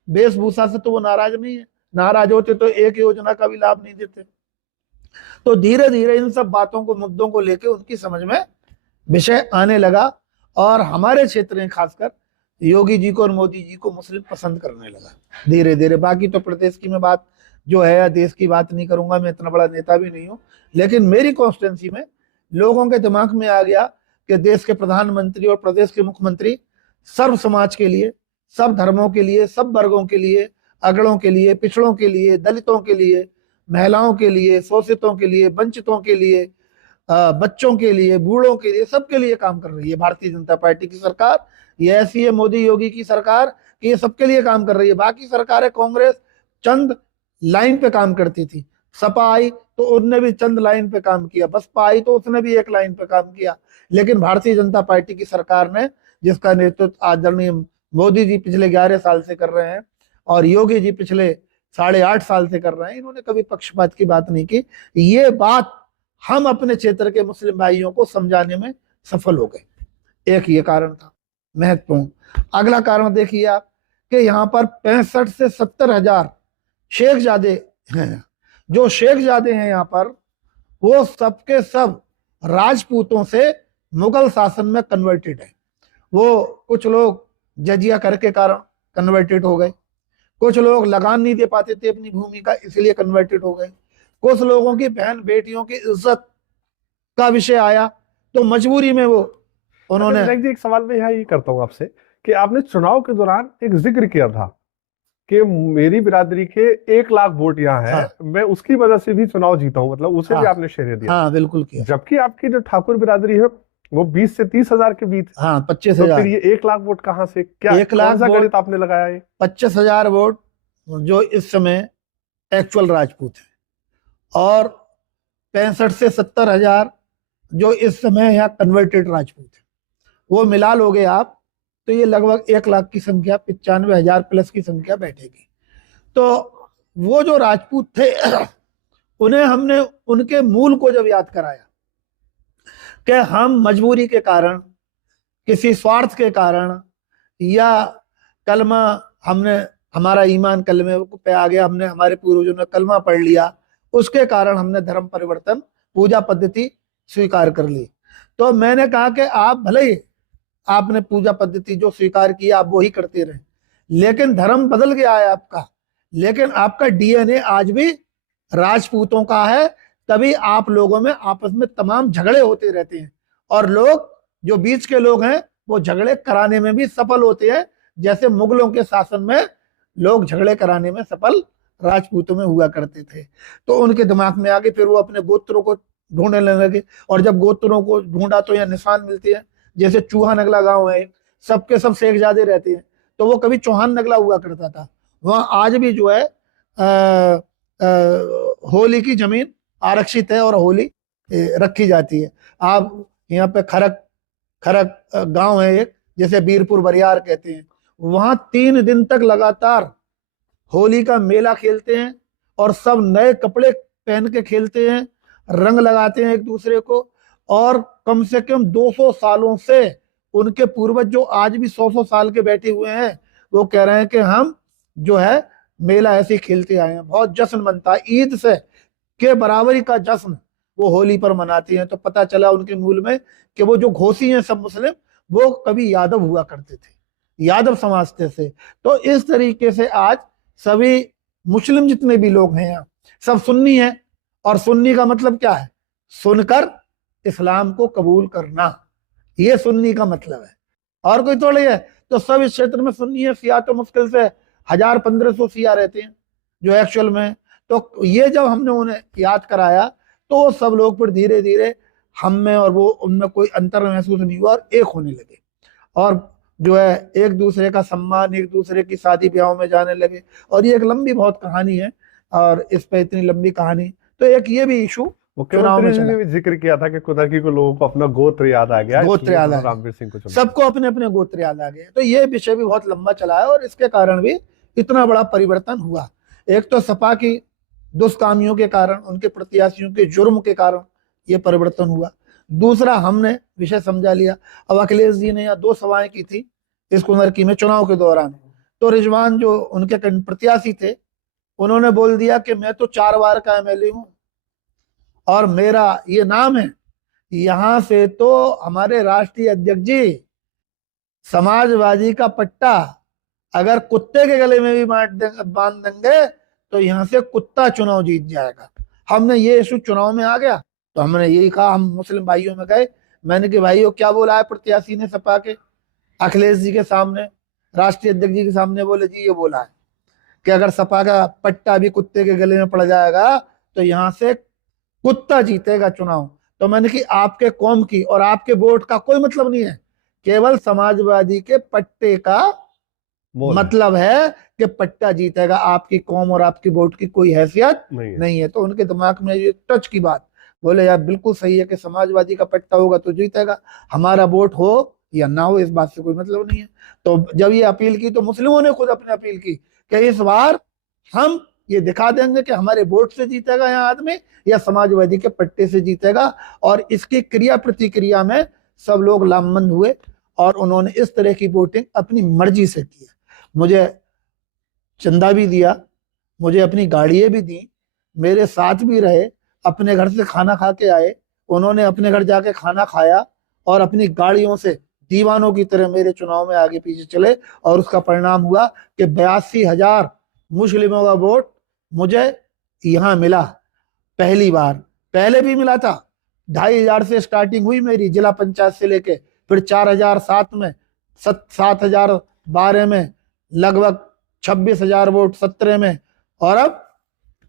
वेशभूषा से तो वो नाराज नहीं है। नाराज होते तो एक योजना का भी लाभ नहीं देते। तो धीरे धीरे इन सब बातों को, मुद्दों को लेकर उनकी समझ में विषय आने लगा और हमारे क्षेत्र में खासकर योगी जी को और मोदी जी को मुस्लिम पसंद करने लगा धीरे धीरे। बाकी तो प्रदेश की मैं बात जो है, देश की बात नहीं करूंगा, मैं इतना बड़ा नेता भी नहीं हूं, लेकिन मेरी कॉन्स्टिट्यूंसी में लोगों के दिमाग में आ गया कि देश के प्रधानमंत्री और प्रदेश के मुख्यमंत्री सर्व समाज के लिए, सब धर्मों के लिए, सब वर्गों के लिए, अगड़ों के लिए, पिछड़ों के लिए, दलितों के लिए, महिलाओं के लिए, शोषितों के लिए, वंचितों के लिए, बच्चों के लिए, बूढ़ों के लिए, सबके लिए काम कर रही है भारतीय जनता पार्टी की सरकार। ये ऐसी है मोदी योगी की सरकार कि ये सबके लिए काम कर रही है। बाकी सरकारें, कांग्रेस चंद लाइन पे काम करती थी, सपा आई तो उनने भी चंद लाइन पे काम किया, बसपा आई तो उसने भी एक लाइन पे काम किया, लेकिन भारतीय जनता पार्टी की सरकार ने, जिसका नेतृत्व आदरणीय मोदी जी पिछले 11 साल से कर रहे हैं और योगी जी पिछले 8.5 साल से कर रहे हैं, इन्होंने कभी पक्षपात की बात नहीं की। ये बात हम अपने क्षेत्र के मुस्लिम भाइयों को समझाने में सफल हो गए। एक ये कारण था महत्वपूर्ण। अगला कारण देखिए आप कि यहाँ पर 65 से 70 हजार शेखजादे हैं। जो शेखजादे हैं यहाँ पर, वो सबके सब राजपूतों से मुगल शासन में कन्वर्टेड है। वो कुछ लोग जजिया कर के कारण कन्वर्टेड हो गए, कुछ लोग लगान नहीं दे पाते थे अपनी भूमि का, इसलिए कन्वर्टेड हो गए, कुछ लोगों की बहन बेटियों की इज्जत का विषय आया तो मजबूरी में वो उन्होंने। एक सवाल मैं यहाँ ये करता हूँ आपसे कि आपने चुनाव के दौरान एक जिक्र किया था कि मेरी बिरादरी के 1 लाख वोट यहाँ है, हाँ। मैं उसकी वजह से भी चुनाव जीता हूँ, मतलब उसे भी हाँ। आपने शेयर दिया। हाँ बिल्कुल किया। जबकि आपकी जो ठाकुर बिरादरी है वो 20 से 30 हजार के बीच, हाँ तो 25,000। फिर ये 1 लाख वोट कहाँ से, क्या 1 लाख कौन सा वोट, गणित आपने लगाया ये? 25,000 वोट जो इस समय एक्चुअल राजपूत है, और 65 से 70,000 जो इस समय यहाँ कन्वर्टेड राजपूत है, वो मिला लोगे आप तो ये लगभग 1 लाख की संख्या, 95,000 प्लस की संख्या बैठेगी। तो वो जो राजपूत थे उन्हें हमने उनके मूल को जब याद कराया कि हम मजबूरी के कारण, किसी स्वार्थ के कारण, या कलमा, हमने, हमारा ईमान कलमे पे आ गया, हमने, हमारे पूर्वजों ने कलमा पढ़ लिया, उसके कारण हमने धर्म परिवर्तन, पूजा पद्धति स्वीकार कर ली। तो मैंने कहा कि आप भले ही आपने पूजा पद्धति जो स्वीकार किया आप वही करते रहे, लेकिन धर्म बदल गया है आपका, लेकिन आपका डीएनए आज भी राजपूतों का है। तभी आप लोगों में आपस में तमाम झगड़े होते रहते हैं, और लोग जो बीच के लोग हैं वो झगड़े कराने में भी सफल होते हैं, जैसे मुगलों के शासन में लोग झगड़े कराने में सफल राजपूतों में हुआ करते थे। तो उनके दिमाग में आगे फिर वो अपने गोत्रों को ढूंढने लगे, और जब गोत्रों को ढूंढा तो यहाँ निशान मिलते हैं, जैसे चूहा नगला गांव है, सबके सब शेखजादे रहते हैं, तो वो कभी चौहान नगला हुआ करता था। वहां आज भी जो है होली की जमीन आरक्षित है और होली रखी जाती है। आप यहाँ पे खरक खरक गांव है एक, जैसे बीरपुर बरियार कहते हैं, वहां 3 दिन तक लगातार होली का मेला खेलते हैं, और सब नए कपड़े पहन के खेलते हैं, रंग लगाते हैं एक दूसरे को, और कम से कम 200 सालों से उनके पूर्वज जो आज भी 100 साल के बैठे हुए हैं, वो कह रहे हैं कि हम जो है मेला ऐसे ही खेलते आए हैं। बहुत जश्न मनता है, ईद से के बराबरी का जश्न वो होली पर मनाते हैं। तो पता चला उनके मूल में कि वो जो घोसी हैं सब मुस्लिम, वो कभी यादव हुआ करते थे, यादव समाज से। तो इस तरीके से आज सभी मुस्लिम जितने भी लोग हैं यहाँ सब सुन्नी हैं, और सुन्नी का मतलब क्या है? सुनकर इस्लाम को कबूल करना, ये सुन्नी का मतलब है, और कोई थोड़ी है। तो सब इस क्षेत्र में सुन्नी है। सिया तो मुश्किल से 1,000-1,500 सिया रहते हैं जो एक्चुअल में। तो ये जब हमने उन्हें याद कराया तो सब लोग फिर धीरे धीरे हम में और वो उनमें कोई अंतर महसूस नहीं हुआ, और एक होने लगे, और जो है एक दूसरे का सम्मान, एक दूसरे की शादी ब्याहों में जाने लगे। और ये एक लंबी बहुत कहानी है, और इस पे इतनी लंबी कहानी, तो एक ये भी इशू चुनाव में मुख्यमंत्री जी चला। ने भी जिक्र किया था कि कुदरती को लोगों को अपना गोत्र याद आ गया, गोत्र इसलिए याद आ उन्होंने गया, रामवीर सिंह को चुना। सबको अपने अपने गोत्र याद आ गए। तो ये विषय भी बहुत लंबा चला है, और इसके कारण भी इतना बड़ा परिवर्तन हुआ। एक तो सपा की दुष्कामियों के कारण, उनके प्रत्याशियों के जुर्म के कारण ये परिवर्तन हुआ। दूसरा, हमने विषय समझा लिया। अब अखिलेश जी ने यहाँ 2 सभाएं की थी इस कुनरकी में चुनाव के दौरान, तो रिजवान जो उनके प्रत्याशी थे, उन्होंने बोल दिया कि मैं तो 4 बार का एमएलए हूं और मेरा ये नाम है। यहां से तो हमारे राष्ट्रीय अध्यक्ष जी समाजवादी का पट्टा अगर कुत्ते के गले में भी बांध देंगे तो यहां से कुत्ता चुनाव जीत जाएगा। हमने ये इशू चुनाव में आ गया तो हमने यही कहा, हम मुस्लिम भाइयों में गए, मैंने कि भाइयों क्या बोला है प्रत्याशी ने सपा के अखिलेश जी के सामने, राष्ट्रीय अध्यक्ष जी के सामने? बोले जी ये बोला है कि अगर सपा का पट्टा भी कुत्ते के गले में पड़ जाएगा तो यहां से कुत्ता जीतेगा चुनाव। तो मैंने कि आपके कौम की और आपके वोट का कोई मतलब नहीं है, केवल समाजवादी के पट्टे का मतलब है कि पट्टा जीतेगा, आपकी कौम और आपकी वोट की कोई हैसियत नहीं है। तो उनके दिमाग में ये टच की बात, बोले यार बिल्कुल सही है कि समाजवादी का पट्टा होगा तो जीतेगा, हमारा वोट हो या ना हो इस बात से कोई मतलब नहीं है। तो जब ये अपील की तो मुस्लिमों ने खुद अपने अपील की कि इस बार हम ये दिखा देंगे कि हमारे वोट से जीतेगा यहाँ आदमी या समाजवादी के पट्टे से जीतेगा। और इसकी क्रिया प्रतिक्रिया में सब लोग लामबंद हुए और उन्होंने इस तरह की वोटिंग अपनी मर्जी से की। मुझे चंदा भी दिया, मुझे अपनी गाड़ियां भी दी, मेरे साथ भी रहे, अपने घर से खाना खा के आए, उन्होंने अपने घर जाके खाना खाया और अपनी गाड़ियों से दीवानों की तरह मेरे चुनाव में आगे पीछे चले। और उसका परिणाम हुआ कि 82,000 मुस्लिमों का वोट मुझे यहाँ मिला पहली बार। पहले भी मिला था, 2,500 से स्टार्टिंग हुई मेरी जिला पंचायत से लेके, फिर 4,007 में, 7,012 में, लगभग 26,000 वोट 17 में, और अब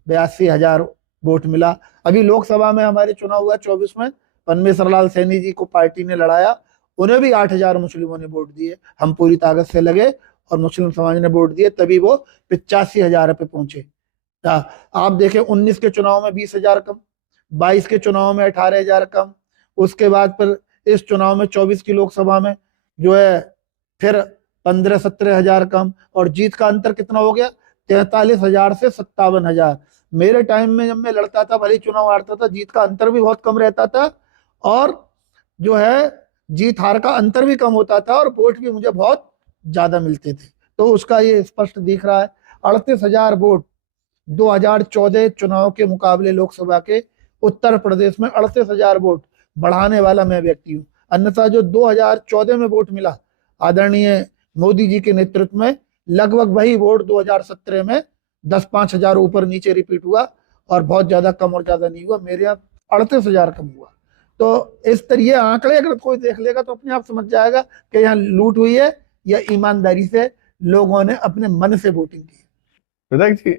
82,000 वोट मिला। अभी लोकसभा में हमारे चुनाव हुआ 24 में, परमेश्वर लाल सैनी जी को पार्टी ने लड़ाया, उन्हें भी 8,000 मुस्लिमों ने वोट दिए। हम पूरी ताकत से लगे और मुस्लिम समाज ने वोट दिए, तभी वो 85,000 पे पहुंचे। आप देखें 19 के चुनाव में 20,000 कम, 22 के चुनाव में 18,000 कम, उसके बाद फिर इस चुनाव में 24 की लोकसभा में जो है फिर 15-17,000 कम, और जीत का अंतर कितना हो गया, 43,000 से 57,000। मेरे टाइम में जब मैं लड़ता था, भले चुनाव हारता था, जीत का अंतर भी बहुत कम रहता था, और जो है जीत हार का अंतर भी कम होता था, और वोट भी मुझे बहुत ज्यादा मिलते थे। तो उसका ये स्पष्ट दिख रहा है। 38,000 वोट 2014 चुनाव के मुकाबले लोकसभा के उत्तर प्रदेश में 38,000 वोट बढ़ाने वाला मैं व्यक्ति हूँ। अन्यथा जो 2014 में वोट मिला आदरणीय मोदी जी के नेतृत्व में, लगभग वही वोट 2017 में 10-5 हजार ऊपर नीचे रिपीट हुआ, और बहुत ज्यादा कम और ज्यादा नहीं हुआ। मेरे यहाँ 38,000 कम हुआ। तो इस तरीके आंकड़े अगर कोई देख लेगा तो अपने आप समझ जाएगा कि यहाँ लूट हुई है या ईमानदारी से लोगों ने अपने मन से वोटिंग की। विधायक जी,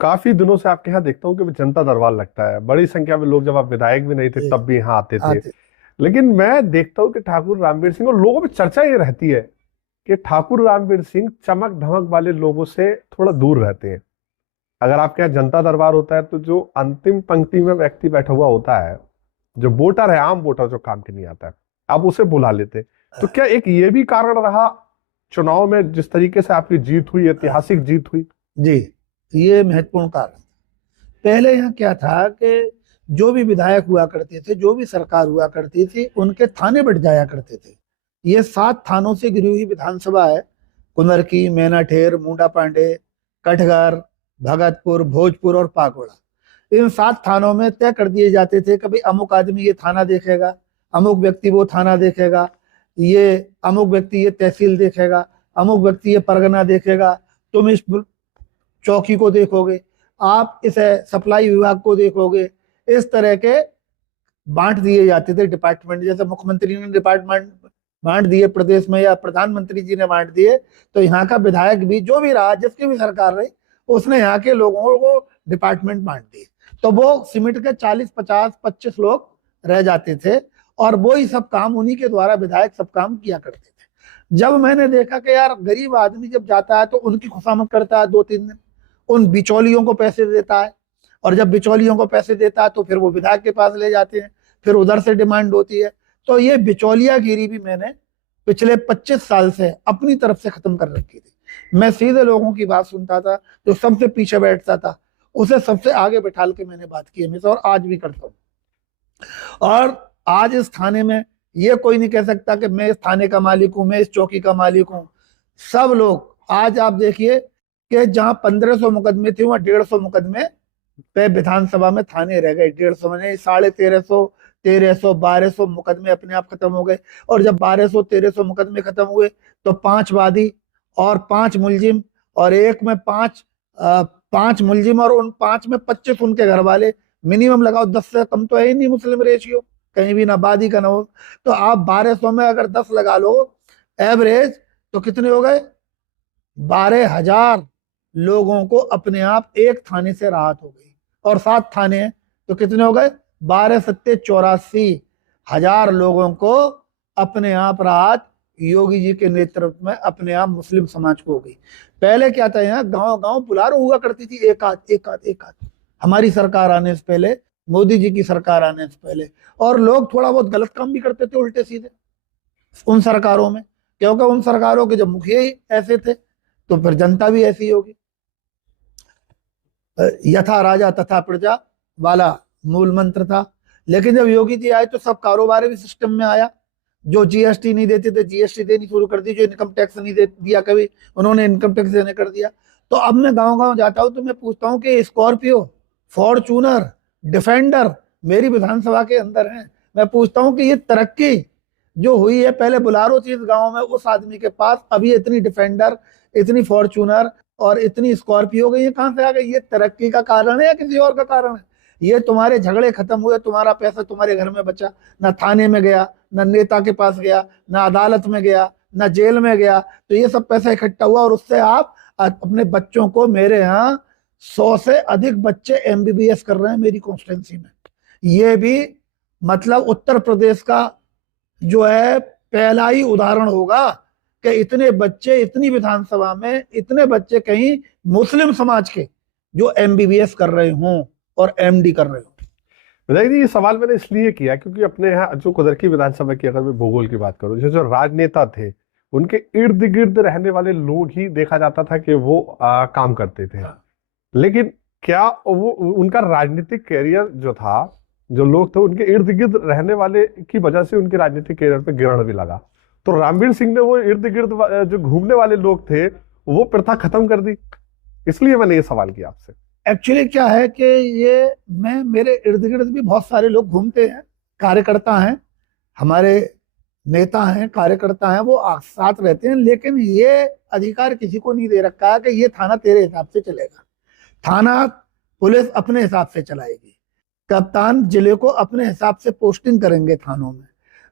काफी दिनों से आपके यहाँ देखता हूँ कि जनता दरबार लगता है, बड़ी संख्या में लोग, जब आप विधायक भी नहीं थे तब भी यहाँ आते थे। लेकिन मैं देखता हूँ कि ठाकुर रामवीर सिंह, और लोगों में चर्चा ये रहती है कि ठाकुर रामवीर सिंह चमक धमक वाले लोगों से थोड़ा दूर रहते हैं। अगर आपके यहाँ जनता दरबार होता है तो जो अंतिम पंक्ति में व्यक्ति बैठा हुआ होता है, जो वोटर है, आम वोटर जो काम के नहीं आता है, आप उसे बुला लेते। तो क्या एक ये भी कारण रहा चुनाव में जिस तरीके से आपकी जीत हुई, ऐतिहासिक जीत हुई? जी, ये महत्वपूर्ण कारण। पहले यहाँ क्या था कि जो भी विधायक हुआ करते थे, जो भी सरकार हुआ करती थी, उनके थाने बढ़ जाया करते थे। ये 7 थानों से घिरी हुई विधानसभा है, कुनरकी, मैनाठेर, मुंडा पांडे, कटघर, भगतपुर, भोजपुर और पाकौड़ा। इन 7 थानों में तय कर दिए जाते थे कि भाई अमुक आदमी ये थाना देखेगा, अमुक व्यक्ति वो थाना देखेगा, ये अमुक व्यक्ति ये तहसील देखेगा, अमुक व्यक्ति ये परगना देखेगा, तुम इस चौकी को देखोगे, आप इस सप्लाई विभाग को देखोगे। इस तरह के बांट दिए जाते थे डिपार्टमेंट। जैसे मुख्यमंत्री ने डिपार्टमेंट बांट दिए प्रदेश में, या प्रधानमंत्री जी ने बांट दिए, तो यहाँ का विधायक भी जो भी रहा, जिसकी भी सरकार रही, उसने यहाँ के लोगों को डिपार्टमेंट बांट दिए। तो वो सिमट के 40, 50, 25 लोग रह जाते थे, और वो ही सब काम, उन्हीं के द्वारा विधायक सब काम किया करते थे। जब मैंने देखा कि यार गरीब आदमी जब जाता है तो उनकी खुशामद करता है 2-3 दिन, उन बिचौलियों को पैसे देता है, और जब बिचौलियों को पैसे देता है तो फिर वो विधायक के पास ले जाते हैं, फिर उधर से डिमांड होती है। तो ये बिचौलियागिरी भी मैंने पिछले 25 साल से अपनी तरफ से खत्म कर रखी थी। मैं सीधे लोगों की बात सुनता था, जो सबसे पीछे बैठता था उसे सबसे आगे बैठा के मैंने बात की हमेशा, और आज भी करता हूँ। और आज इस थाने में ये कोई नहीं कह सकता कि मैं इस थाने का मालिक हूं, मैं इस चौकी का मालिक हूं। सब लोग, आज आप देखिए कि जहां 1500 मुकदमे थे, वहां 150 मुकदमे पे विधानसभा में थाने रह गए। 150 में 1350, 1300, 1200 मुकदमे अपने आप खत्म हो गए। और जब 1200, 1300 मुकदमे खत्म हुए तो 5 वादी और 5 मुलजिम, और एक में 5 मुलजिम, और उन 5 में 25 उनके घर वाले, मिनिमम लगाओ 10 से कम तो है ही नहीं मुस्लिम रेशियो, कहीं भी ना वादी का ना हो। तो आप 1200 में अगर 10 लगा लो एवरेज, तो कितने हो गए, 12,000 लोगों को अपने आप एक थाने से राहत हो गई। और 7 थाने हैं तो कितने हो गए, 12-7 84,000 लोगों को अपने आप राहत योगी जी के नेतृत्व में अपने आप मुस्लिम समाज को हो गई। पहले क्या था, यहाँ गांव गांव बुलारो हुआ करती थी, एक आध। हमारी सरकार आने से पहले, मोदी जी की सरकार आने से पहले, और लोग थोड़ा बहुत गलत काम भी करते थे उल्टे सीधे उन सरकारों में, क्योंकि उन सरकारों के जब मुखिया ही ऐसे थे तो फिर जनता भी ऐसी होगी। यथा राजा तथा प्रजा वाला मूल मंत्र था। लेकिन जब योगी जी आए तो सब कारोबार भी सिस्टम में आया। जो जीएसटी नहीं देते थे, जीएसटी देनी शुरू कर दी। जो इनकम टैक्स नहीं दिया कभी, उन्होंने इनकम टैक्स देने कर दिया। तो अब मैं गांव गांव जाता हूं तो मैं पूछता हूं कि स्कॉर्पियो, फॉर्चूनर, डिफेंडर मेरी विधानसभा के अंदर है। मैं पूछता हूं कि ये तरक्की जो हुई है, पहले बुलारो थी इस गांव में उस आदमी के पास, अभी इतनी डिफेंडर, इतनी फॉर्चूनर और इतनी स्कॉर्पियो गई है, कहां से आ गई? ये तरक्की का कारण है या किसी और का कारण है? ये तुम्हारे झगड़े खत्म हुए, तुम्हारा पैसा तुम्हारे घर में बचा, ना थाने में गया, ना नेता के पास गया, ना अदालत में गया, ना जेल में गया। तो ये सब पैसा इकट्ठा हुआ और उससे आप अपने बच्चों को, मेरे यहाँ 100 से अधिक बच्चे एमबीबीएस कर रहे हैं मेरी कॉन्स्टिट्यूंसी में। ये भी मतलब उत्तर प्रदेश का जो है पहला ही उदाहरण होगा कि इतने बच्चे, इतनी विधानसभा में इतने बच्चे कहीं मुस्लिम समाज के जो एमबीबीएस कर रहे हों और एमडी कर रहे हों। विधायक जी, ये सवाल मैंने इसलिए किया क्योंकि अपने यहाँ जो कुदरती विधानसभा की अगर मैं भूगोल की बात करूं, जो राजनेता थे उनके इर्द गिर्द रहने वाले लोग ही देखा जाता था कि वो काम करते थे। लेकिन क्या वो उनका राजनीतिक कैरियर जो था, जो लोग थे उनके इर्द गिर्द रहने वाले की वजह से उनके राजनीतिक कैरियर पे गिरने भी लगा। तो रणवीर सिंह ने वो इर्द गिर्द जो घूमने वाले लोग थे वो प्रथा खत्म कर दी, इसलिए मैंने ये सवाल किया आपसे। एक्चुअली क्या है कि ये मेरे इर्द गिर्द भी बहुत सारे लोग घूमते हैं, कार्यकर्ता हैं, हमारे नेता हैं, कार्यकर्ता हैं, वो साथ रहते हैं। लेकिन ये अधिकार किसी को नहीं दे रखा है कि ये थाना तेरे हिसाब से चलेगा। थाना पुलिस अपने हिसाब से चलाएगी, कप्तान जिले को अपने हिसाब से पोस्टिंग करेंगे थानों में,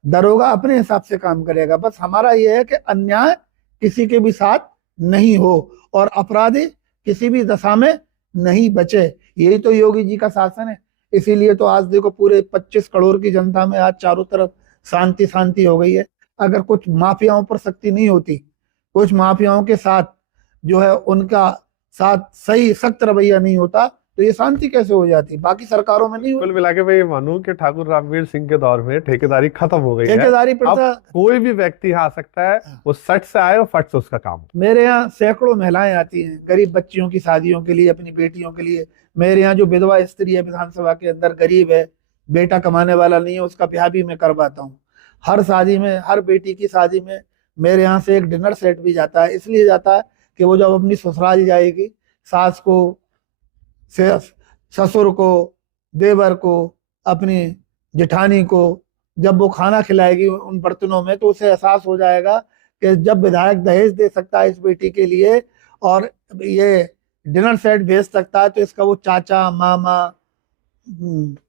दरोगा अपने हिसाब से काम करेगा। बस हमारा ये है कि अन्याय किसी के भी साथ नहीं हो और अपराधी किसी भी दशा में नहीं बचे। यही तो योगी जी का शासन है। इसीलिए तो आज देखो पूरे 25 करोड़ की जनता में आज चारों तरफ शांति शांति हो गई है। अगर कुछ माफियाओं पर सख्ती नहीं होती, कुछ माफियाओं के साथ जो है उनका साथ सही सख्त रवैया नहीं होता, तो ये शांति कैसे हो जाती? बाकी सरकारों में नहीं होती। कुल मिला के मैं ये मानूं कि ठाकुर रणवीर सिंह के दौर में ठेकेदारी खत्म हो गई है। ठेकेदारी प्रथा, अब कोई भी व्यक्ति आ सकता है, वो सट से आए और फट से उसका काम। मेरे यहाँ सैकड़ों महिलाएं आती हैं गरीब बच्चियों की शादियों के लिए, अपनी बेटियों के लिए। मेरे यहाँ जो विधवा स्त्री है विधानसभा के अंदर, गरीब है, बेटा कमाने वाला नहीं है, उसका ब्याह भी मैं करवाता हूँ। हर शादी में, हर बेटी की शादी में मेरे यहाँ से एक डिनर सेट भी जाता है। इसलिए जाता है कि वो जब अपनी ससुराल जाएगी, सास को, ससुर को, देवर को, अपनी जेठानी को जब वो खाना खिलाएगी उन बर्तनों में, तो उसे एहसास हो जाएगा कि जब विधायक दहेज दे सकता है इस बेटी के लिए और ये डिनर सेट भेज सकता है, तो इसका वो चाचा, मामा,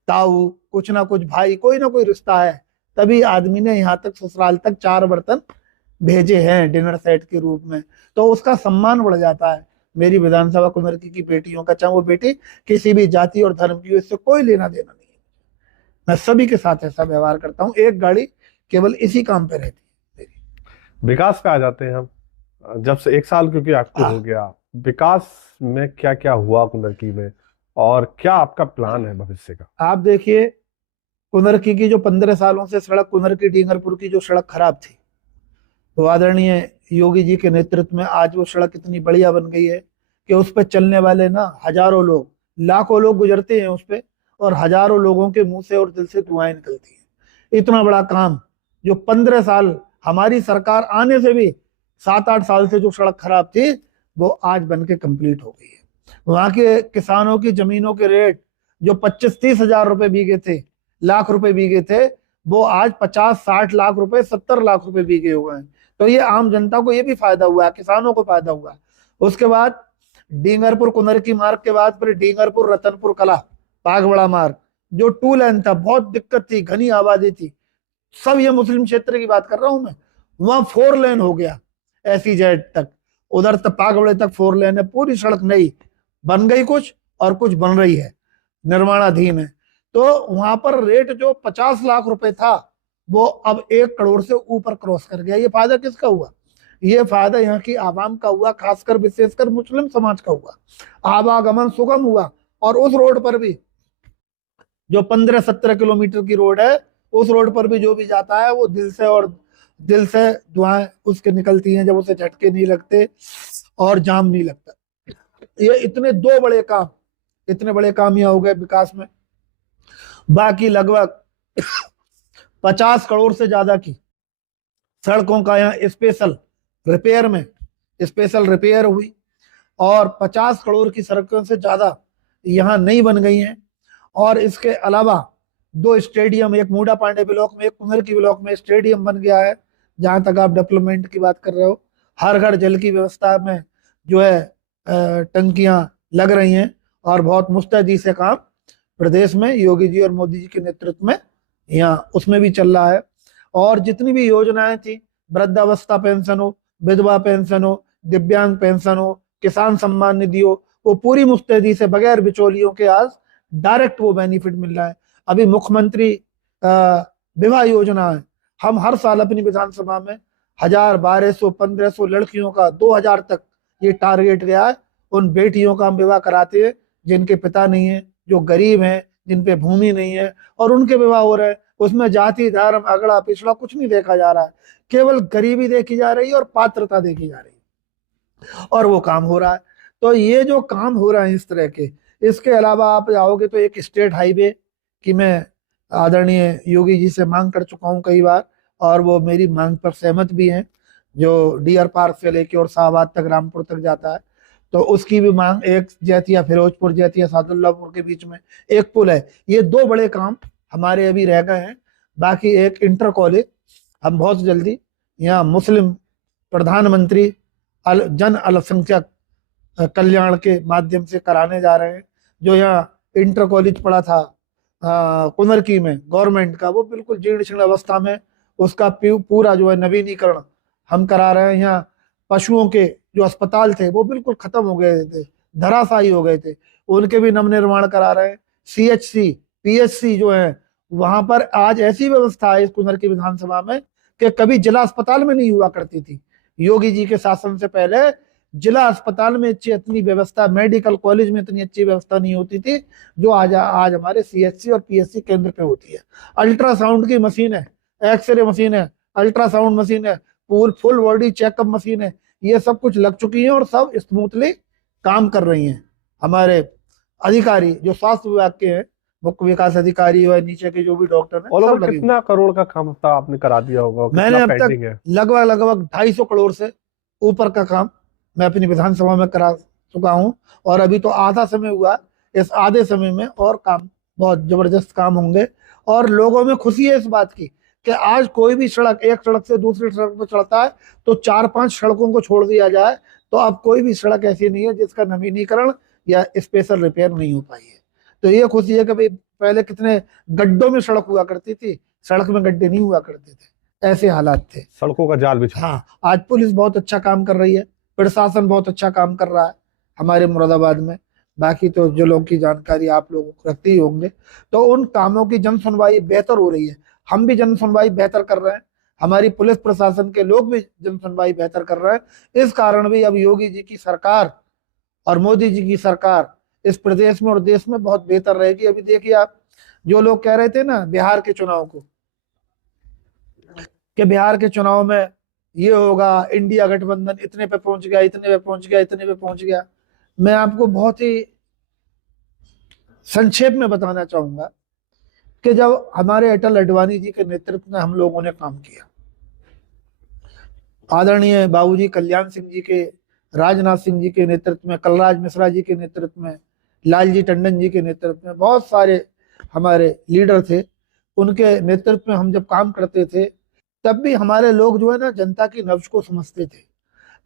ताऊ, कुछ ना कुछ भाई, कोई ना कोई रिश्ता है। तभी आदमी ने यहाँ तक ससुराल तक 4 बर्तन भेजे हैं डिनर सेट के रूप में, तो उसका सम्मान बढ़ जाता है। मेरी विधानसभा कुंदरकी की बेटियों का, चाहे वो बेटी किसी भी जाति और धर्म की हो, इससे कोई लेना देना नहीं है। मैं सभी के साथ ऐसा व्यवहार करता हूँ। एक गाड़ी केवल इसी काम पे रहती है। विकास पे आ जाते हैं हम। जब से 1 साल क्योंकि आपको हो गया, विकास में क्या क्या हुआ कुंदरकी में और क्या आपका प्लान है भविष्य का? आप देखिए, कुंदरकी की जो 15 सालों से सड़क, कुंदरकी डींगरपुर की जो सड़क खराब थी, तो आदरणीय योगी जी के नेतृत्व में आज वो सड़क इतनी बढ़िया बन गई है कि उस पर चलने वाले ना हजारों लोग, लाखों लोग गुजरते हैं उस पे और हजारों लोगों के मुंह से और दिल से दुआएं निकलती हैं। इतना बड़ा काम जो 15 साल हमारी सरकार आने से भी 7-8 साल से जो सड़क खराब थी, वो आज बन के कंप्लीट हो गई है। वहां के किसानों की जमीनों के रेट जो 25-30 हजार रुपए बीघे थे, लाख रुपए बीघे थे, वो आज 50-60 लाख रुपए, 70 लाख रुपए बीघे हुए हैं। तो ये आम जनता को ये भी फायदा हुआ है, किसानों को फायदा हुआ। उसके बाद डींगरपुर कुंदरकी मार्ग के बाद फिर डींगरपुर रतनपुर कला पागबड़ा मार्ग, जो 2 लेन था, बहुत दिक्कत थी, घनी आबादी थी, सब ये मुस्लिम क्षेत्र की बात कर रहा हूं मैं। वहां 4 लेन हो गया SEZ तक, उधर तक पागबड़े तक 4 लेन है। पूरी सड़क नई बन गई, कुछ और कुछ बन रही है, निर्माणाधीन है। तो वहां पर रेट जो 50 लाख रुपए था, वो अब 1 करोड़ से ऊपर क्रॉस कर गया। ये फायदा किसका हुआ? ये फायदा यहाँ की आवाम का हुआ, खासकर विशेषकर मुस्लिम समाज का हुआ। आवागमन सुगम हुआ और उस रोड पर भी जो 15-17 किलोमीटर की रोड है, उस रोड पर भी जो भी जाता है वो दिल से दुआएं उसके निकलती हैं, जब उसे झटके नहीं लगते और जाम नहीं लगता। ये इतने 2 बड़े काम, इतने बड़े काम यहाँ हो गए विकास में। बाकी लगभग 50 करोड़ से ज्यादा की सड़कों का यहाँ स्पेशल रिपेयर हुई और 50 करोड़ की सड़कों से ज्यादा यहाँ नई बन गई हैं। और इसके अलावा 2 स्टेडियम, एक मूडा पांडे ब्लॉक में, एक कुंदरकी ब्लॉक में स्टेडियम बन गया है। जहां तक आप डेवलपमेंट की बात कर रहे हो, हर घर जल की व्यवस्था में जो है टंकियां लग रही हैं और बहुत मुस्तैदी से काम प्रदेश में योगी जी और मोदी जी के नेतृत्व में यहाँ उसमें भी चल रहा है। और जितनी भी योजनाएं थी, वृद्धावस्था पेंशन हो, विधवा पेंशन हो, दिव्यांग पेंशन हो, किसान सम्मान निधि हो, वो पूरी मुस्तैदी से बगैर बिचौलियों के आज डायरेक्ट वो बेनिफिट मिल रहा है। अभी मुख्यमंत्री विवाह योजना है, हम हर साल अपनी विधानसभा में 1000, 1200, 1500 लड़कियों का 2000 तक ये टारगेट गया है। उन बेटियों का हम विवाह कराते हैं जिनके पिता नहीं है, जो गरीब हैं, जिन पे भूमि नहीं है, और उनके विवाह हो रहे हैं। उसमें जाति, धर्म, अगड़ा पिछड़ा कुछ नहीं देखा जा रहा है, केवल गरीबी देखी जा रही है और पात्रता देखी जा रही है, और वो काम हो रहा है। तो ये जो काम हो रहा है इस तरह के, इसके अलावा आप जाओगे तो एक स्टेट हाईवे की मैं आदरणीय योगी जी से मांग कर चुका हूँ कई बार, और वो मेरी मांग पर सहमत भी हैं, जो डियर पार्क से लेके और शाहबाद तक, रामपुर तक जाता है। तो उसकी भी मांग, एक जैतिया फिरोजपुर, जैतिया सादुल्लापुर के बीच में एक पुल है। ये दो बड़े काम हमारे अभी रह गए हैं। बाकी एक इंटर कॉलेज हम बहुत जल्दी यहाँ मुस्लिम प्रधानमंत्री जन अल्पसंख्यक कल्याण के माध्यम से कराने जा रहे हैं। जो यहाँ इंटर कॉलेज पड़ा था कुनरकी में गवर्नमेंट का, वो बिल्कुल जीर्ण शीर्ण अवस्था में, उसका पूरा जो है नवीनीकरण हम करा रहे हैं। यहाँ पशुओं के जो अस्पताल थे वो बिल्कुल खत्म हो गए थे, धराशायी हो गए थे, उनके भी नवनिर्माण करा रहे हैं। CHC, PHC जो है, वहां पर आज ऐसी व्यवस्था है इस कुनरकी विधानसभा में कि कभी जिला अस्पताल में नहीं हुआ करती थी। योगी जी के शासन से पहले जिला अस्पताल में इतनी व्यवस्था, मेडिकल कॉलेज में इतनी अच्छी व्यवस्था नहीं होती थी जो आज हमारे CHC और PHC केंद्र पे होती है। अल्ट्रासाउंड की मशीन है, एक्सरे मशीन है, अल्ट्रासाउंड मशीन है, फुल बॉडी चेकअप मशीन है, ये सब कुछ लग चुकी है और सब स्मूथली काम कर रही हैं। हमारे अधिकारी जो स्वास्थ्य विभाग के हैं, मुख्य विकास अधिकारी और नीचे के जो भी डॉक्टर हैं, सब लगे। कितना करोड़ का काम था आपने करा दिया होगा? मैंने अब तक लगभग 250 करोड़ से ऊपर का काम मैं अपनी विधानसभा में करा चुका हूं, और अभी तो आधा समय हुआ, इस आधे समय में और काम, बहुत जबरदस्त काम होंगे। और लोगों में खुशी है इस बात की कि आज कोई भी सड़क, एक सड़क से दूसरी सड़क पर चढ़ता है तो 4-5 सड़कों को छोड़ दिया जाए, तो अब कोई भी सड़क ऐसी नहीं है जिसका नवीनीकरण या स्पेशल रिपेयर नहीं हो पाई है। तो ये खुशी है कि भाई पहले कितने गड्ढों में सड़क हुआ करती थी, सड़क में गड्ढे नहीं हुआ करते थे, ऐसे हालात थे, सड़कों का जाल बिछा। हाँ, आज पुलिस बहुत अच्छा काम कर रही है, प्रशासन बहुत अच्छा काम कर रहा है हमारे मुरादाबाद में। बाकी तो जो लोग की जानकारी आप लोगों को रखते ही होंगे, तो उन कामों की जन सुनवाई बेहतर हो रही है। हम भी जन सुनवाई बेहतर कर रहे हैं, हमारी पुलिस प्रशासन के लोग भी जन सुनवाई बेहतर कर रहे हैं। इस कारण भी अब योगी जी की सरकार और मोदी जी की सरकार इस प्रदेश में और देश में बहुत बेहतर रहेगी। अभी देखिए आप, जो लोग कह रहे थे ना बिहार के चुनाव को, कि बिहार के चुनाव में ये होगा, इंडिया गठबंधन इतने पे पहुंच गया, इतने पे पहुंच गया, इतने पे पहुंच गया, मैं आपको बहुत ही संक्षेप में बताना चाहूंगा कि जब हमारे अटल अडवाणी जी के नेतृत्व में हम लोगों ने काम किया, आदरणीय बाबूजी कल्याण सिंह जी के, राजनाथ सिंह जी के नेतृत्व में, कलराज मिश्रा जी के नेतृत्व में, लालजी टंडन जी के नेतृत्व में, बहुत सारे हमारे लीडर थे, उनके नेतृत्व में हम जब काम करते थे, तब भी हमारे लोग जो है ना जनता की नब्ज को समझते थे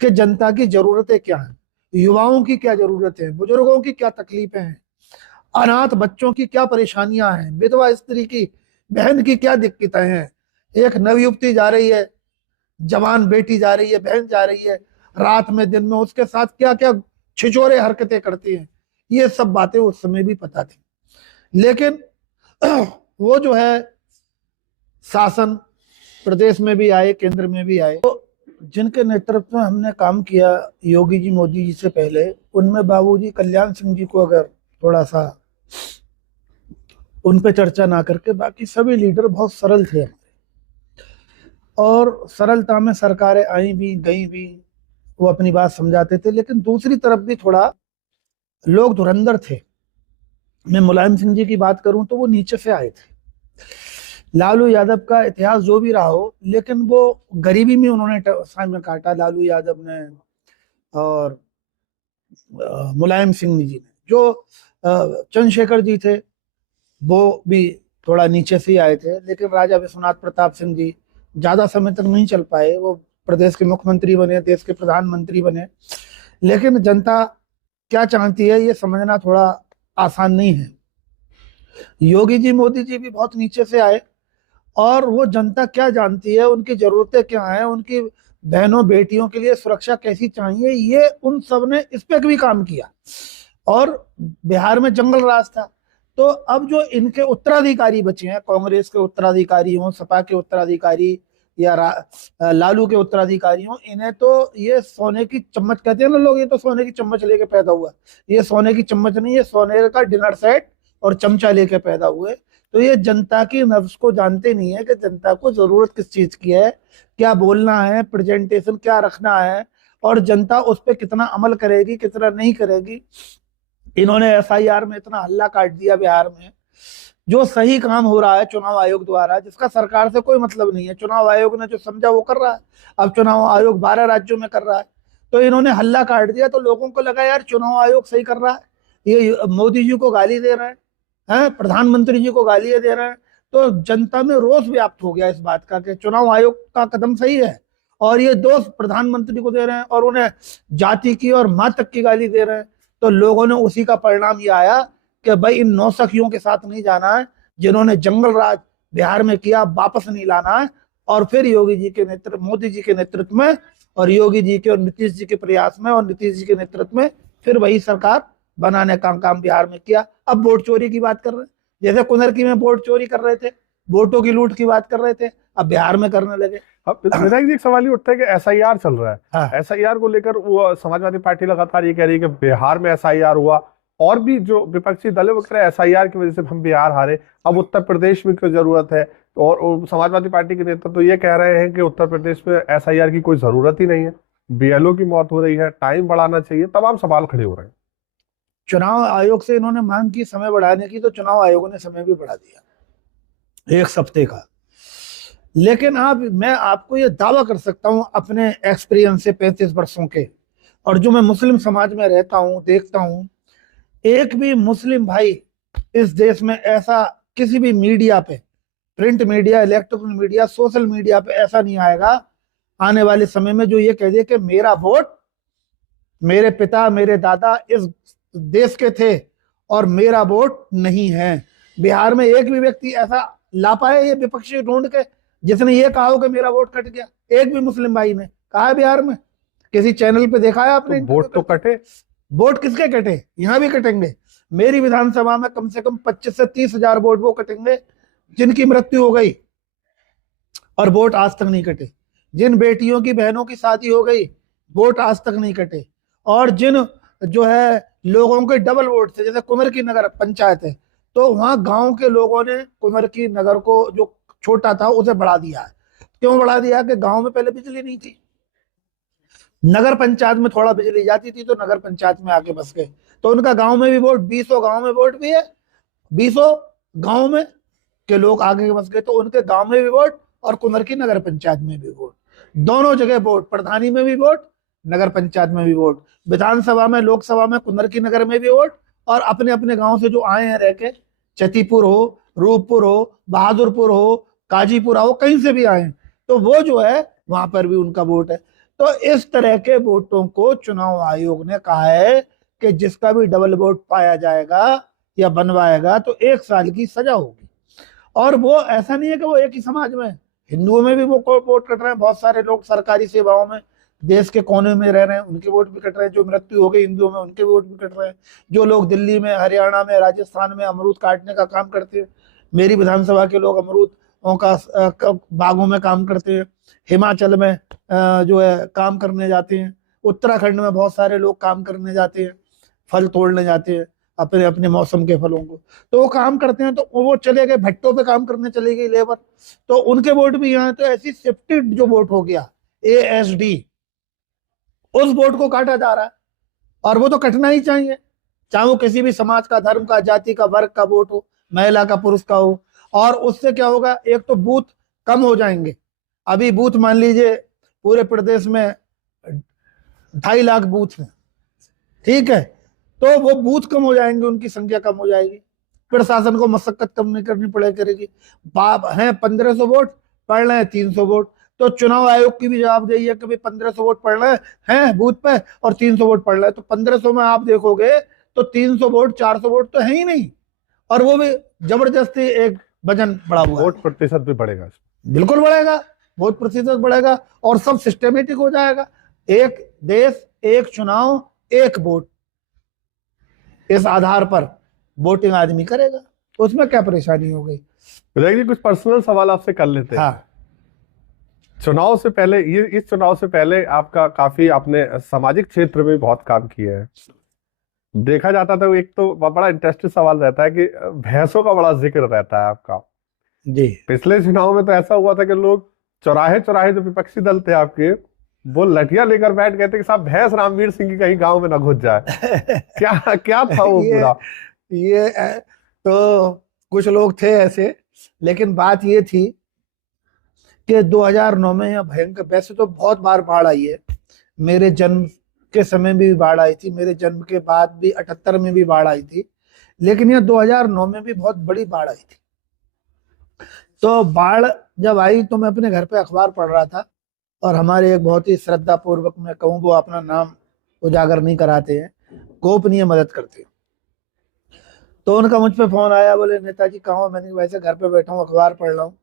कि जनता की जरूरतें क्या हैं, युवाओं की क्या जरूरतें हैं, बुजुर्गों की क्या तकलीफें हैं, अनाथ बच्चों की क्या परेशानियां हैं, विधवा स्त्री की, बहन की क्या दिक्कतें हैं। एक नवयुवती जा रही है, जवान बेटी जा रही है, बहन जा रही है, रात में दिन में उसके साथ क्या क्या छिछोरे हरकतें करती हैं, ये सब बातें उस समय भी पता थी। लेकिन वो जो है शासन प्रदेश में भी आए, केंद्र में भी आए, तो जिनके नेतृत्व में हमने काम किया योगी जी, मोदी जी से पहले, उनमें बाबूजी कल्याण सिंह जी को अगर थोड़ा सा उन पे चर्चा ना करके, बाकी सभी लीडर बहुत सरल थे और सरलता में सरकारें आई भी गई भी, वो अपनी बात समझाते थे। लेकिन दूसरी तरफ भी थोड़ा लोग धुरंधर थे। मैं मुलायम सिंह जी की बात करूं तो वो नीचे से आए थे। लालू यादव का इतिहास जो भी रहा हो, लेकिन वो गरीबी में उन्होंने समय काटा, लालू यादव ने और मुलायम सिंह जी ने। जो चंद्रशेखर जी थे वो भी थोड़ा नीचे से ही आए थे, लेकिन राजा विश्वनाथ प्रताप सिंह जी ज्यादा समय तक नहीं चल पाए, वो प्रदेश के मुख्यमंत्री बने, देश के प्रधानमंत्री बने। लेकिन जनता क्या चाहती है ये समझना थोड़ा आसान नहीं है। योगी जी, मोदी जी भी बहुत नीचे से आए और वो जनता क्या जानती है, उनकी जरूरतें क्या हैं, उनकी बहनों बेटियों के लिए सुरक्षा कैसी चाहिए, ये उन सब ने इस पे भी काम किया। और बिहार में जंगल राज था। तो अब जो इनके उत्तराधिकारी बचे हैं, कांग्रेस के उत्तराधिकारी हों, सपा के उत्तराधिकारी या लालू के उत्तराधिकारी हों, इन्हें तो ये सोने की चम्मच कहते हैं ना लोग, ये तो सोने की चम्मच लेके पैदा हुआ। ये सोने की चम्मच नहीं, ये सोने का डिनर सेट और चमचा लेके पैदा हुए। तो ये जनता की नफ्स को जानते नहीं है कि जनता को जरूरत किस चीज की है, क्या बोलना है, प्रेजेंटेशन क्या रखना है, और जनता उस पर कितना अमल करेगी, कितना नहीं करेगी। इन्होंने एसआईआर में इतना हल्ला काट दिया बिहार में। जो सही काम हो रहा है चुनाव आयोग द्वारा, जिसका सरकार से कोई मतलब नहीं है, चुनाव आयोग ने जो समझा वो कर रहा है। अब चुनाव आयोग 12 राज्यों में कर रहा है, तो इन्होंने हल्ला काट दिया। तो लोगों को लगा यार चुनाव आयोग सही कर रहा है, ये मोदी जी को गाली दे रहे हैं, प्रधानमंत्री जी को गालियां दे रहे हैं। तो जनता में रोष व्याप्त हो गया इस बात का कि चुनाव आयोग का कदम सही है, और ये दोष प्रधानमंत्री को दे रहे हैं और उन्हें जाति की और माँ तक की गाली दे रहे हैं। तो लोगों ने उसी का परिणाम ये आया कि भाई इन नौसखियों के साथ नहीं जाना है, जिन्होंने जंगल राज बिहार में किया वापस नहीं लाना है। और फिर योगी जी के नेतृत्व, मोदी जी के नेतृत्व में, और योगी जी के और नीतीश जी के प्रयास में, और नीतीश जी के नेतृत्व में फिर वही सरकार बनाने का काम बिहार में किया। अब वोट चोरी की बात कर रहे हैं, जैसे कुनरकी में वोट चोरी कर रहे थे, वोटों की लूट की बात कर रहे थे, अब बिहार में करने लगे। अब मेरा एक सवाल ये उठता है कि एसआईआर चल रहा है। हाँ। एसआईआर को लेकर वो समाजवादी पार्टी लगातार ये कह रही है कि बिहार में एसआईआर हुआ, और भी जो विपक्षी दल है वो कह रहे हैं एसआईआर की वजह से हम बिहार हारे, अब उत्तर प्रदेश में क्यों जरूरत है। और समाजवादी पार्टी के नेता तो ये कह रहे हैं कि उत्तर प्रदेश में एसआईआर की कोई जरूरत ही नहीं है, बीएलओ की मौत हो रही है, टाइम बढ़ाना चाहिए, तमाम सवाल खड़े हो रहे हैं। चुनाव आयोग से इन्होंने मांग की समय बढ़ाने की, तो चुनाव आयोग ने समय भी बढ़ा दिया 1 हफ्ते का। लेकिन मैं आपको ये दावा कर सकता हूं अपने एक्सपीरियंस से 35 वर्षों के, और जो मैं मुस्लिम समाज में रहता हूं, देखता हूं, एक भी मुस्लिम भाई इस देश में ऐसा किसी भी मीडिया पे, print media, electronic media, social media पे ऐसा नहीं आएगा आने वाले समय में जो ये कह दे कि मेरा वोट, मेरे पिता मेरे दादा इस देश के थे और मेरा वोट नहीं है। बिहार में एक भी व्यक्ति ऐसा ला पाए ये विपक्षी ढूंढ के जिसने ये कहा हो कि मेरा वोट कट गया? एक भी मुस्लिम भाई ने कहा है बिहार में? किसी चैनल पे देखा है आपने? तो वोट तो कटे। वोट किसके कटे? यहाँ भी कटेंगे। मेरी विधानसभा में कम से कम 25 से 30 हजार वोट वो कटेंगे जिनकी मृत्यु हो गई और वोट आज तक नहीं कटे। जिन बेटियों की, बहनों की शादी हो गई, वोट आज तक नहीं कटे। और जिन जो है लोगों के डबल वोट थे, जैसे कुंवरकी नगर पंचायत है, तो वहां गांव के लोगों ने कुंवरकी नगर को जो छोटा था उसे बढ़ा दिया है। क्यों बढ़ा दिया? कि गांव में पहले बिजली नहीं थी, नगर पंचायत में थोड़ा बिजली जाती थी, तो नगर पंचायत में आके बस गए। तो उनका गांव में भी वोट, 20 गांव में वोट भी है, 20 गांव में के लोग आगे बस गए, तो उनके गांव में भी वोट और कुंवरकी नगर पंचायत में भी वोट, दोनों जगह वोट, प्रधानी में भी वोट, नगर पंचायत में भी वोट, विधानसभा में, लोकसभा में, कुंवरकी नगर में भी वोट, और अपने अपने गांव से जो आए हैं रह के, चतीपुर हो, रूपपुर हो, बहादुरपुर हो, काजीपुरा हो, कहीं से भी आए हैं, तो वो जो है वहां पर भी उनका वोट है। तो इस तरह के वोटों को चुनाव आयोग ने कहा है कि जिसका भी डबल वोट पाया जाएगा या बनवाएगा तो 1 साल की सजा होगी। और वो ऐसा नहीं है कि वो एक ही समाज में, हिंदुओं में भी वो वोट कट रहे हैं। बहुत सारे लोग सरकारी सेवाओं में देश के कोने में रह रहे हैं, उनके वोट भी कट रहे हैं। जो मृत्यु हो गई हिंदुओं में, उनके वोट भी कट रहे हैं। जो लोग दिल्ली में, हरियाणा में, राजस्थान में अमरूद काटने का काम करते हैं, मेरी विधानसभा के लोग अमरूद का बागों में काम करते हैं। हिमाचल में जो है काम करने जाते हैं। उत्तराखंड में बहुत सारे लोग काम करने जाते हैं, फल तोड़ने जाते हैं अपने अपने मौसम के फलों को, तो वो काम करते हैं। तो वो चले गए भट्टों पे काम करने, चली गई लेबर, तो उनके वोट भी यहाँ। तो ऐसी शिफ्टेड जो वोट हो गया ASD, उस वोट को काटा जा रहा है। और वो तो कटना ही चाहिए, चाहे वो किसी भी समाज का, धर्म का, जाति का, वर्ग का वोट हो, महिला का, पुरुष का हो। और उससे क्या होगा? एक तो बूथ कम हो जाएंगे। अभी बूथ मान लीजिए पूरे प्रदेश में 2.5 लाख बूथ हैं, ठीक है, तो वो बूथ कम हो जाएंगे, उनकी संख्या कम हो जाएगी, प्रशासन को मशक्कत कम नहीं करनी पड़े करेगी। बाप हैं 1500 वोट, पड़ रहे हैं 300 वोट, तो चुनाव आयोग की भी जवाबदेही है कि भाई 1500 वोट पड़ रहे हैं बूथ पे और 300 वोट पड़ रहे हैं। तो 1500 में आप देखोगे तो 300 वोट, 400 वोट तो है ही नहीं, और वो भी जबरदस्ती एक वजन बढ़ा हुआ है। वोट प्रतिशत भी बढ़ेगा इसमें। बिल्कुल बढ़ेगा, वोट प्रतिशत बढ़ेगा और सब सिस्टमेटिक हो जाएगा। एक देश, एक चुनाव, एक वोट, इस आधार पर वोटिंग आदमी करेगा, तो उसमें क्या परेशानी हो गई। विधायक जी, कुछ पर्सनल सवाल आपसे कर लेते हैं। हाँ, चुनाव से पहले, ये इस चुनाव से पहले आपका काफी, आपने सामाजिक क्षेत्र में बहुत काम किया है। देखा जाता था, एक तो बड़ा इंटरेस्टिंग सवाल रहता है कि भैंसों का बड़ा जिक्र रहता है आपका। जी। पिछले चुनाव में तो ऐसा हुआ था कि लोग चौराहे चौराहे, जो विपक्षी दल थे आपके, वो लठिया लेकर बैठ गए थे कि साहब भैंस रामवीर सिंह की कहीं गांव में ना घुस जाए। क्या क्या था वो पूरा? ये तो कुछ लोग थे ऐसे, लेकिन बात ये थी कि 2009 में यहाँ भयंकर, वैसे तो बहुत बार बाढ़ आई है, मेरे जन्म के समय भी बाढ़ आई थी, मेरे जन्म के बाद भी 78 में भी बाढ़ आई थी, लेकिन यह 2009 में भी बहुत बड़ी बाढ़ आई थी। तो बाढ़ जब आई तो मैं अपने घर पे अखबार पढ़ रहा था, और हमारे एक बहुत ही श्रद्धा पूर्वक, मैं कहूँ, वो अपना नाम उजागर नहीं कराते हैं, गोपनीय मदद करते हैं। तो उनका मुझ पे फोन आया, बोले नेताजी कहाँ हो? मैंने कहा वैसे घर पे बैठा हूँ, अखबार पढ़ रहा हूँ,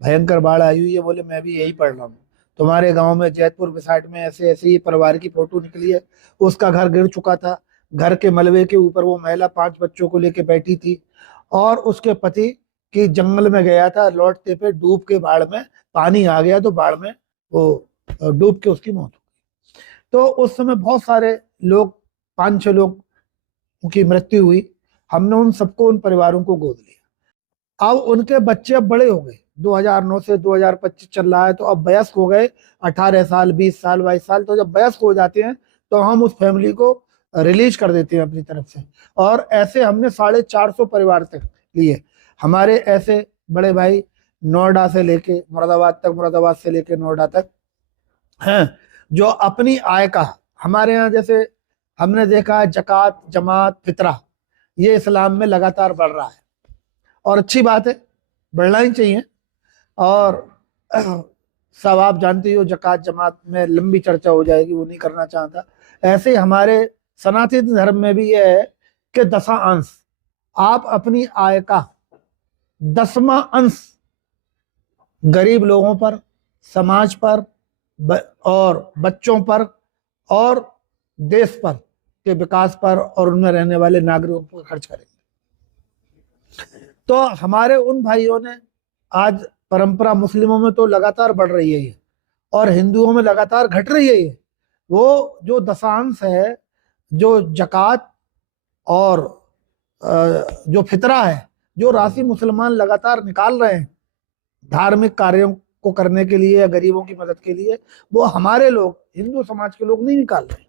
भयंकर बाढ़ आई हुई है। बोले मैं भी यही पढ़ रहा हूँ, तुम्हारे गांव में जैतपुर बिसाट में ऐसे ऐसे ही परिवार की फोटो निकली है, उसका घर गिर चुका था, घर के मलबे के ऊपर वो महिला 5 बच्चों को लेके बैठी थी, और उसके पति की जंगल में गया था, लौटते पे डूब के बाढ़ में पानी आ गया, तो बाढ़ में वो डूब के उसकी मौत हो गई। तो उस समय बहुत सारे लोग, 5-6 लोग की मृत्यु हुई। हमने उन सबको, उन परिवारों को गोद लिया। अब उनके बच्चे अब बड़े हो गए, 2009 से 2025 चल रहा है, तो अब वयस्क हो गए, 18 साल, 20 साल, 22 साल। तो जब वयस्क हो जाते हैं तो हम उस फैमिली को रिलीज कर देते हैं अपनी तरफ से, और ऐसे हमने 450 परिवार तक लिए। हमारे ऐसे बड़े भाई नोएडा से लेके मुरादाबाद तक, मुरादाबाद से लेके नोएडा तक हैं, जो अपनी आय का, हमारे यहाँ जैसे हमने देखा है जकात, जमात, फितरा, ये इस्लाम में लगातार बढ़ रहा है, और अच्छी बात है, बढ़ना ही चाहिए। और सब आप जानते हो, जकात जमात में लंबी चर्चा हो जाएगी, वो नहीं करना चाहता। ऐसे ही हमारे सनातन धर्म में भी यह है कि 10वां अंश, आप अपनी आय का 10वां अंश गरीब लोगों पर, समाज पर, और बच्चों पर, और देश पर के विकास पर, और उनमें रहने वाले नागरिकों पर खर्च करेंगे। तो हमारे उन भाइयों ने, आज परंपरा मुस्लिमों में तो लगातार बढ़ रही है ये, और हिंदुओं में लगातार घट रही है ये, वो जो दशांश है, जो जकात और जो फितरा है, जो राशि मुसलमान लगातार निकाल रहे हैं धार्मिक कार्यों को करने के लिए या गरीबों की मदद के लिए, वो हमारे लोग, हिंदू समाज के लोग नहीं निकाल रहे।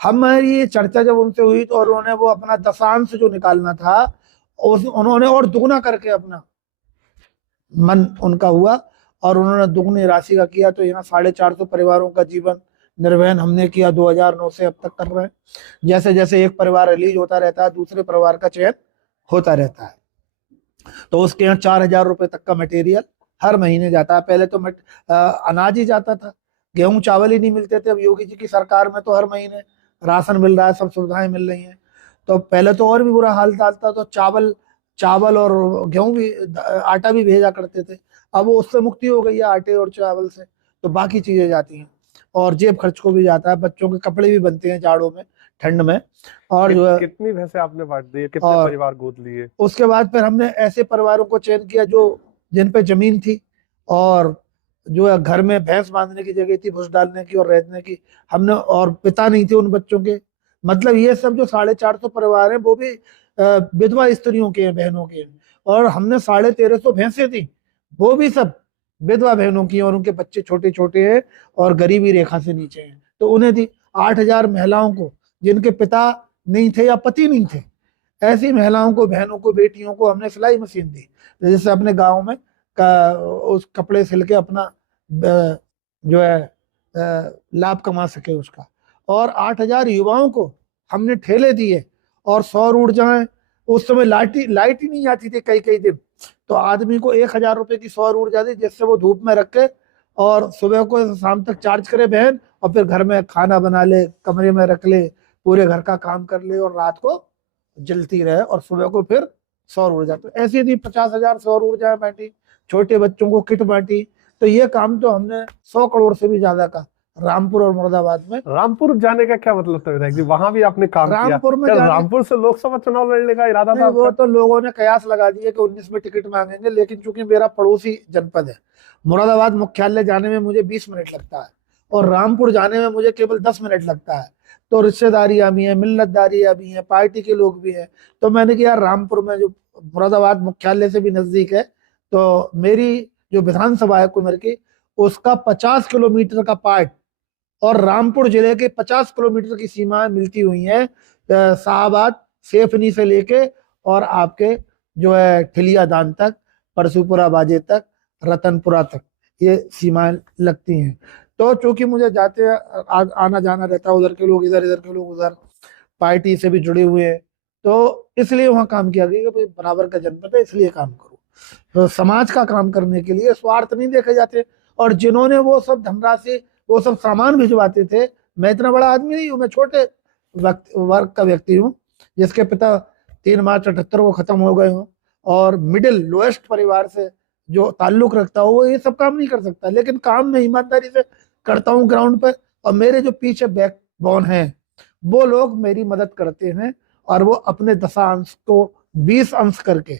हमारी ये चर्चा जब उनसे हुई तो उन्होंने वो अपना दशांश जो निकालना था, उन्होंने और दुगना करके अपना मन उनका हुआ, और उन्होंने दुगनी राशि का किया। तो यहाँ 450 परिवारों का जीवन निर्वहन हमने किया 2009 से अब तक कर रहे हैं। जैसे जैसे एक परिवार रिलीज होता रहता है, दूसरे परिवार का चयन होता रहता है। तो उसके यहाँ 4,000 रुपए तक का मटेरियल हर महीने जाता है। पहले तो अनाज ही जाता था, गेहूं चावल ही नहीं मिलते थे। अब योगी जी की सरकार में तो हर महीने राशन मिल रहा है, सब सुविधाएं मिल रही हैं। तो पहले तो और भी बुरा हाल था, तो चावल और गेहूं भी, आटा भी भेजा करते थे। अब वो उससे मुक्ति हो गई है, आटे और चावल से, तो बाकी चीजें जाती हैं, और जेब खर्च को भी जाता है, बच्चों के कपड़े भी बनते हैं जाड़ों में, ठंड में। और जो है, कितनी भैंसे आपने बांट दी, कितने परिवार गोद लिए? उसके बाद फिर हमने ऐसे परिवारों को चयन किया जो जिन पे जमीन थी, और जो है घर में भैंस बांधने की जगह थी, भूस डालने की और रहने की, हमने, और पिता नहीं थे उन बच्चों के। मतलब ये सब जो 450 परिवार हैं, वो भी विधवा स्त्रियों के हैं, बहनों के हैं। और हमने 1,350 भैंसें थी, वो भी सब विधवा बहनों की, और उनके बच्चे छोटे छोटे हैं और गरीबी रेखा से नीचे हैं, तो उन्हें दी। 8,000 महिलाओं को जिनके पिता नहीं थे या पति नहीं थे, ऐसी महिलाओं को, बहनों को, बेटियों को हमने सिलाई मशीन दी, जैसे अपने गाँव में उस कपड़े सिल के अपना जो है लाभ कमा सके उसका। और 8,000 युवाओं को हमने ठेले दिए, और सौर ऊर्जाएं, उस समय लाइट ही नहीं आती थी कई कई दिन, तो आदमी को 1,000 रुपए की सौर ऊर्जा दी, जिससे वो धूप में रख के और सुबह को शाम तक चार्ज करे बहन, और फिर घर में खाना बना ले, कमरे में रख ले, पूरे घर का काम कर ले, और रात को जलती रहे, और सुबह को फिर सौर ऊर्जा। तो ऐसी थी 50,000 सौर ऊर्जा बांटी, छोटे बच्चों को किट बांटी। तो ये काम तो हमने 100 करोड़ से भी ज्यादा का रामपुर और मुरादाबाद में। रामपुर जाने का क्या मतलब था विधायक जी, वहां भी आपने काम किया? रामपुर में क्या जाने, रामपुर से लोकसभा चुनाव लड़ने का इरादा था नहीं वो आपका? तो लोगों ने कयास लगा दिए कि 19 में टिकट मांगेंगे, लेकिन चूंकि मेरा पड़ोसी जनपद है, मुरादाबाद मुख्यालय जाने में मुझे 20 मिनट लगता है और रामपुर जाने में मुझे केवल 10 मिनट लगता है। तो रिश्तेदारियां भी हैं, मिल्लतदारियां भी हैं, पार्टी के लोग भी हैं। तो मैंने कहा यार रामपुर में, जो मुरादाबाद मुख्यालय से भी नजदीक है, तो मेरी जो विधानसभा है कुमर की, उसका 50 किलोमीटर का पार्ट और रामपुर जिले के 50 किलोमीटर की सीमाएं मिलती हुई हैं, शाहबाद सेफनी से लेके और आपके जो है ठिलियादान तक, परसूपुरा बाजे तक, रतनपुरा तक ये सीमाएं लगती हैं। तो चूंकि मुझे जाते आना जाना रहता है, उधर के लोग इधर, इधर के लोग उधर, पार्टी से भी जुड़े हुए हैं, तो इसलिए वहां काम किया गया कि भाई बराबर का जनपद है, इसलिए काम करो। तो समाज का काम करने के लिए स्वार्थ नहीं देखे जाते। और जिन्होंने वो सब धनराशि, वो सब सामान भिजवाते थे, मैं इतना बड़ा आदमी नहीं हूँ, मैं छोटे वर्ग का व्यक्ति हूँ, जिसके पिता 3 मार्च 78 को खत्म हो गए हों और मिडिल लोएस्ट परिवार से जो ताल्लुक रखता हो, वो ये सब काम नहीं कर सकता। लेकिन काम में ईमानदारी से करता हूँ ग्राउंड पर, और मेरे जो पीछे बैकबोन हैं वो लोग मेरी मदद करते हैं, और वो अपने 10 अंश को 20 अंश करके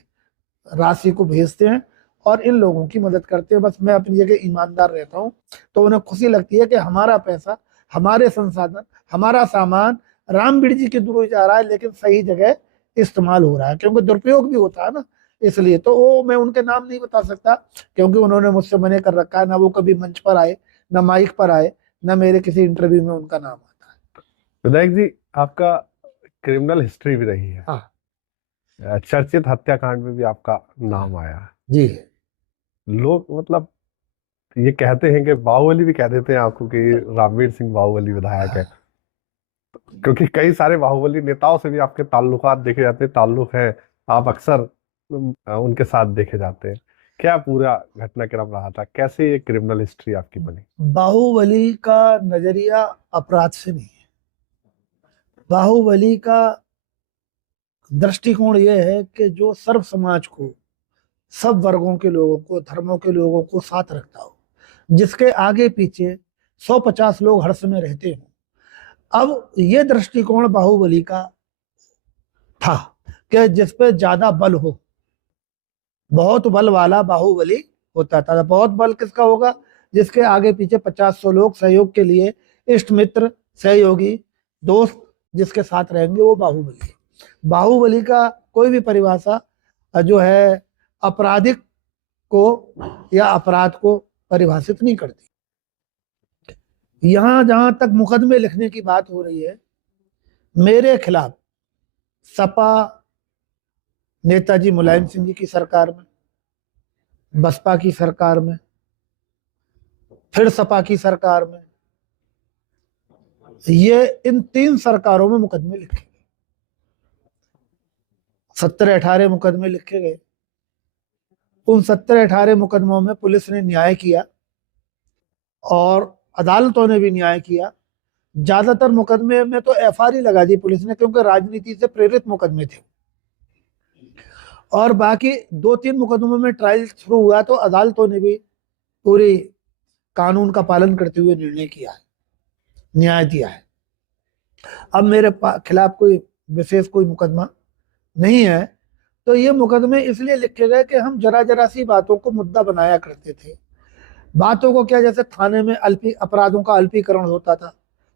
राशि को भेजते हैं और इन लोगों की मदद करते हैं। बस मैं अपनी जगह ईमानदार रहता हूँ, तो उन्हें खुशी लगती है कि हमारा पैसा, हमारे संसाधन, हमारा सामान रामबीर जी के थ्रू जा रहा है, लेकिन सही जगह इस्तेमाल हो रहा है, क्योंकि दुरुपयोग भी होता है ना। इसलिए तो वो मैं उनके नाम नहीं बता सकता, क्योंकि उन्होंने मुझसे मना कर रखा है, ना वो कभी मंच पर आए, ना माइक पर आए, ना मेरे किसी इंटरव्यू में उनका नाम आता है। विधायक जी, आपका क्रिमिनल हिस्ट्री भी रही है। हाँ चर्चित हत्याकांड में भी आपका नाम आया। जी। लोग मतलब ये कहते हैं कि बाहुबली भी कह देते हैं आपको कि रामवीर सिंह बाहुबली विधायक है, क्योंकि कई सारे बाहुबली नेताओं से भी आपके ताल्लुकात देखे जाते हैं, ताल्लुक है, आप अक्सर उनके साथ देखे जाते हैं। क्या पूरा घटनाक्रम रहा था, कैसे ये क्रिमिनल हिस्ट्री आपकी बनी? बाहुबली का नजरिया अपराध से नहीं है। बाहुबली का दृष्टिकोण यह है कि जो सर्व समाज को, सब वर्गों के लोगों को, धर्मों के लोगों को साथ रखता हो, जिसके आगे पीछे 150 लोग हर समय रहते हो। अब ये दृष्टिकोण बाहुबली का था कि जिसपे ज्यादा बल हो, बहुत बल वाला बाहुबली होता था। बहुत बल किसका होगा? जिसके आगे पीछे 50-100 लोग सहयोग के लिए, इष्ट मित्र, सहयोगी, दोस्त जिसके साथ रहेंगे, वो बाहुबली है। बाहुबली का कोई भी परिभाषा जो है आपराधिक को या अपराध को परिभाषित नहीं करती। यहां जहां तक मुकदमे लिखने की बात हो रही है, मेरे खिलाफ सपा नेताजी मुलायम सिंह जी की सरकार में, बसपा की सरकार में, फिर सपा की सरकार में, ये इन 3 सरकारों में मुकदमे लिखे गए। 17-18 मुकदमे लिखे गए। उन 17-18 मुकदमों में पुलिस ने न्याय किया और अदालतों ने भी न्याय किया। ज्यादातर मुकदमे में तो एफआईआर ही लगा दी पुलिस ने, क्योंकि राजनीति से प्रेरित मुकदमे थे। और बाकी 2-3 मुकदमों में ट्रायल शुरू हुआ तो अदालतों ने भी पूरी कानून का पालन करते हुए निर्णय किया है, न्याय दिया है। अब मेरे खिलाफ कोई विशेष कोई मुकदमा नहीं है। तो ये मुकदमे इसलिए लिखे गए कि हम जरा जरा सी बातों को मुद्दा बनाया करते थे। बातों को क्या, जैसे थाने में अपराधों का अल्पीकरण होता था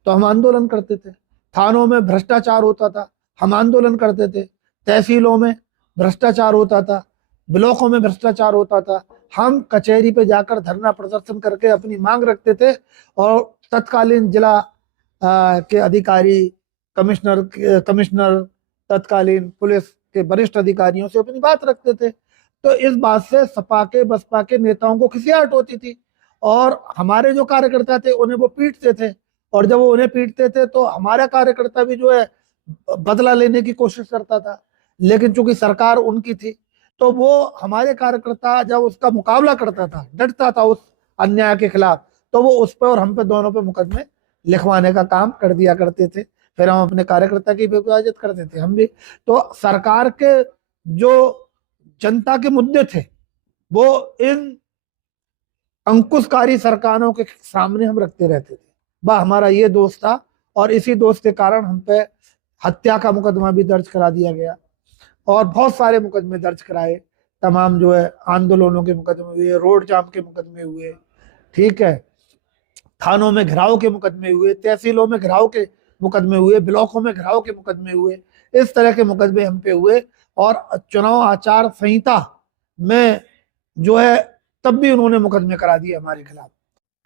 तो हम आंदोलन करते थे। थानों में भ्रष्टाचार होता था, हम आंदोलन करते थे। तहसीलों में भ्रष्टाचार होता था, ब्लॉकों में भ्रष्टाचार होता था, हम कचहरी पे जाकर धरना प्रदर्शन करके अपनी मांग रखते थे। और तत्कालीन जिला के अधिकारी, कमिश्नर, तत्कालीन पुलिस के वरिष्ठ अधिकारियों से अपनी बात रखते थे। तो इस बात से सपा के, बसपा के नेताओं को खिसियाहट होती थी, और हमारे जो कार्यकर्ता थे उन्हें वो पीटते थे। और जब वो उन्हें पीटते थे तो हमारा कार्यकर्ता भी जो है बदला लेने की कोशिश करता था। लेकिन चूंकि सरकार उनकी थी, तो वो हमारे कार्यकर्ता जब उसका मुकाबला करता था, डटता था उस अन्याय के खिलाफ, तो वो उस पर और हम पे, दोनों पे मुकदमे लिखवाने का काम कर दिया करते थे। फिर हम अपने कार्यकर्ता की भी हिफाजत करते थे हम भी। तो सरकार के जो जनता के मुद्दे थे वो इन अंकुशकारी सरकारों के सामने हम रखते रहते थे। वह हमारा ये दोस्त था और इसी दोस्त के कारण हम पे हत्या का मुकदमा भी दर्ज करा दिया गया और बहुत सारे मुकदमे दर्ज कराए। तमाम जो है आंदोलनों के मुकदमे हुए, रोड जाम के मुकदमे हुए, ठीक है, थानों में घेराव के मुकदमे हुए, तहसीलों में घेराव के मुकदमे हुए, ब्लॉकों में घेराव के मुकदमे हुए। इस तरह के मुकदमे हम पे हुए और चुनाव आचार संहिता में जो है तब भी उन्होंने मुकदमे करा दिए हमारे खिलाफ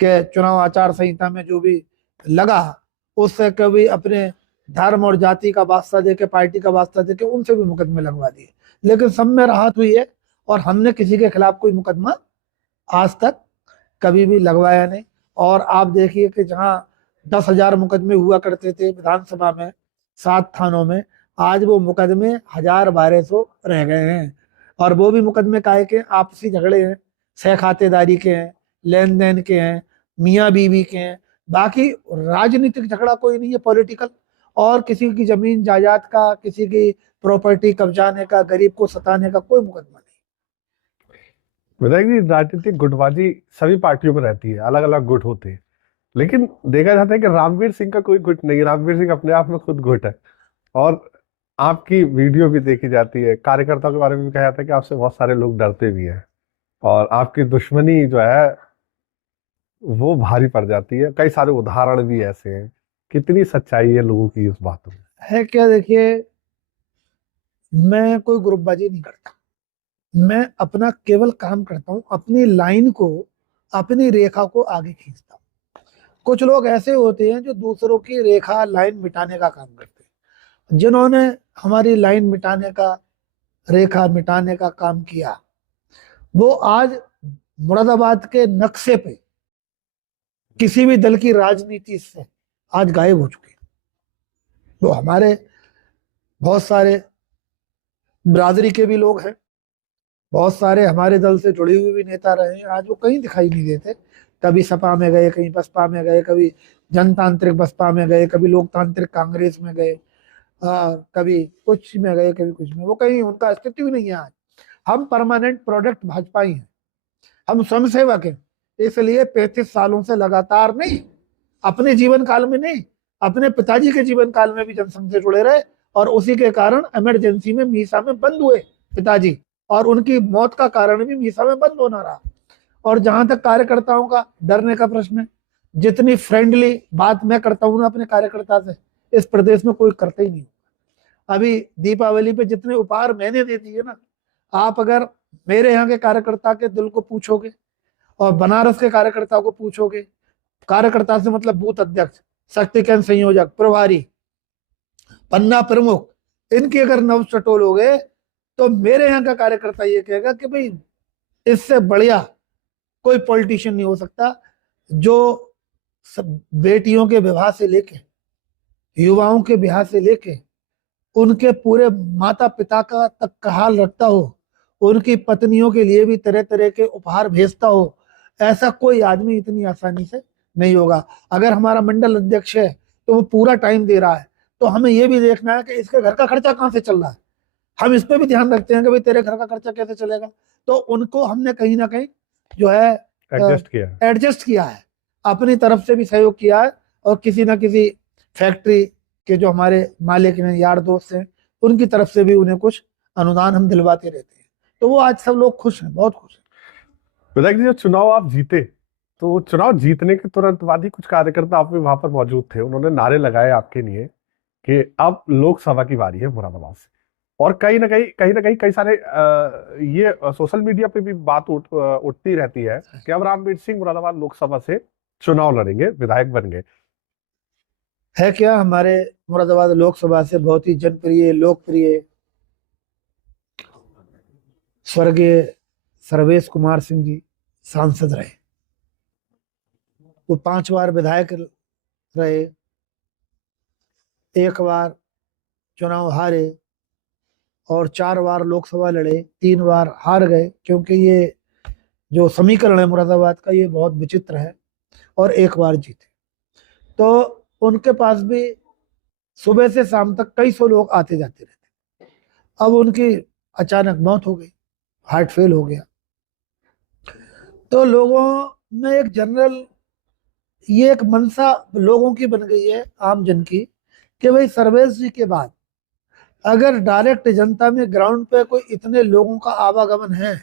कि चुनाव आचार संहिता में जो भी लगा उससे कभी अपने धर्म और जाति का वास्ता देके, पार्टी का वास्ता देके उनसे भी मुकदमे लगवा दिए। लेकिन सब में राहत हुई है और हमने किसी के खिलाफ कोई मुकदमा आज तक कभी भी लगवाया नहीं। और आप देखिए कि जहां 10,000 मुकदमे हुआ करते थे विधानसभा में 7 थानों में, आज वो मुकदमे 1,000-1,200 रह गए हैं। और वो भी मुकदमे काहे के, आपसी झगड़े हैं, सह खातेदारी के हैं, लेन देन के हैं, मियाँ बीवी के हैं, बाकी राजनीतिक झगड़ा कोई नहीं है, पॉलिटिकल। और किसी की जमीन जायदाद का, किसी की प्रॉपर्टी कब्जाने का, गरीब को सताने का कोई मुकदमा नहीं। विधायक जी, राजनीतिक गुटबाजी सभी पार्टियों में रहती है, अलग अलग गुट होते हैं, लेकिन देखा जाता है कि रामवीर सिंह का कोई गुट नहीं। रामवीर सिंह अपने आप में खुद गुट है और आपकी वीडियो भी देखी जाती है। कार्यकर्ताओं के बारे में भी कहा जाता है कि आपसे बहुत सारे लोग डरते भी हैं और आपकी दुश्मनी जो है वो भारी पड़ जाती है। कई सारे उदाहरण भी ऐसे हैं। कितनी सच्चाई है लोगों की इस बात में? है क्या, देखिए, मैं कोई ग्रुपबाजी नहीं करता। मैं अपना केवल काम करता हूँ, अपनी लाइन को, अपनी रेखा को आगे खींचता हूँ। कुछ लोग ऐसे होते हैं जो दूसरों की रेखा, लाइन मिटाने का काम करते हैं। जिन्होंने हमारी लाइन मिटाने का, रेखा मिटाने का काम किया, वो आज मुरादाबाद के नक्शे पे किसी भी दल की राजनीति से आज गायब हो चुके हैं। तो हमारे बहुत सारे बिरादरी के भी लोग हैं, बहुत सारे हमारे दल से जुड़े हुए भी नेता रहे हैं, आज वो कहीं दिखाई नहीं देते। कभी सपा में गए, कहीं बसपा में गए, कभी जनतांत्रिक बसपा में गए, कभी लोकतांत्रिक कांग्रेस में गए, कभी कुछ में गए, कभी कुछ में, वो कहीं उनका अस्तित्व भी नहीं है आज। हम परमानेंट प्रोडक्ट भाजपा ही हैं, हम स्वयंसेवक हैं। इसलिए 35 सालों से लगातार नहीं, अपने जीवन काल में नहीं, अपने पिताजी के जीवन काल में भी जनसंघ से जुड़े रहे और उसी के कारण इमरजेंसी में मीसा में बंद हुए पिताजी, और उनकी मौत का कारण भी मीसा में बंद होना रहा। और जहां तक कार्यकर्ताओं का डरने का प्रश्न है, जितनी फ्रेंडली बात मैं करता हूं ना अपने कार्यकर्ता से, इस प्रदेश में कोई करता ही नहीं। अभी दीपावली पे जितने उपहार मैंने दे दिए ना, आप अगर मेरे यहाँ के कार्यकर्ता के दिल को पूछोगे और बनारस के कार्यकर्ता को पूछोगे, कार्यकर्ता से मतलब बूथ अध्यक्ष, शक्ति केंद्र संयोजक, प्रभारी, पन्ना प्रमुख, इनकी अगर नब्ज टटोलोगे तो मेरे यहाँ का कार्यकर्ता ये कहेगा कि भाई इससे बढ़िया कोई पॉलिटिशियन नहीं हो सकता, जो सब बेटियों के विवाह से लेके, युवाओं के ब्याह से लेके, उनके पूरे माता पिता का तक का हाल रखता हो, उनकी पत्नियों के लिए भी तरह तरह के उपहार भेजता हो, ऐसा कोई आदमी इतनी आसानी से नहीं होगा। अगर हमारा मंडल अध्यक्ष है तो वो पूरा टाइम दे रहा है, तो हमें ये भी देखना है कि इसके घर का खर्चा कहाँ से चल रहा है। हम इस पे भी ध्यान रखते हैं कि भाई तेरे घर का खर्चा कैसे चलेगा। तो उनको हमने कहीं ना कहीं जो है एडजस्ट किया है, अपनी तरफ से भी सहयोग किया है, और किसी ना किसी फैक्ट्री के जो हमारे मालिक हैं, यार दोस्त हैं, उनकी तरफ से भी उन्हें कुछ अनुदान हम दिलवाते रहते हैं। तो वो आज सब लोग खुश हैं, बहुत खुश हैं। विधायक जी, जब चुनाव आप जीते तो चुनाव जीतने के तुरंत बाद ही कुछ कार्यकर्ता आप भी वहां पर मौजूद थे। उन्होंने नारे लगाए आपके लिए कि अब लोकसभा की बारी है मुरादाबाद से, और कहीं ना कहीं कई सारे ये सोशल मीडिया पे भी बात उठती रहती है कि अब रामवीर सिंह मुरादाबाद लोकसभा से चुनाव लड़ेंगे, विधायक बन गए। है क्या, हमारे मुरादाबाद लोकसभा से बहुत ही जनप्रिय, लोकप्रिय स्वर्गीय सर्वेश कुमार सिंह जी सांसद रहे। वो 5 बार विधायक रहे, 1 बार चुनाव हारे और 4 बार लोकसभा लड़े, 3 बार हार गए, क्योंकि ये जो समीकरण है मुरादाबाद का ये बहुत विचित्र है, और 1 बार जीते। तो उनके पास भी सुबह से शाम तक कई सौ लोग आते जाते रहते। अब उनकी अचानक मौत हो गई, हार्ट फेल हो गया। तो लोगों में एक जनरल ये एक मनसा लोगों की बन गई है, आम जन की, कि भाई सर्वेश जी के बाद अगर डायरेक्ट जनता में ग्राउंड पे कोई इतने लोगों का आवागमन है,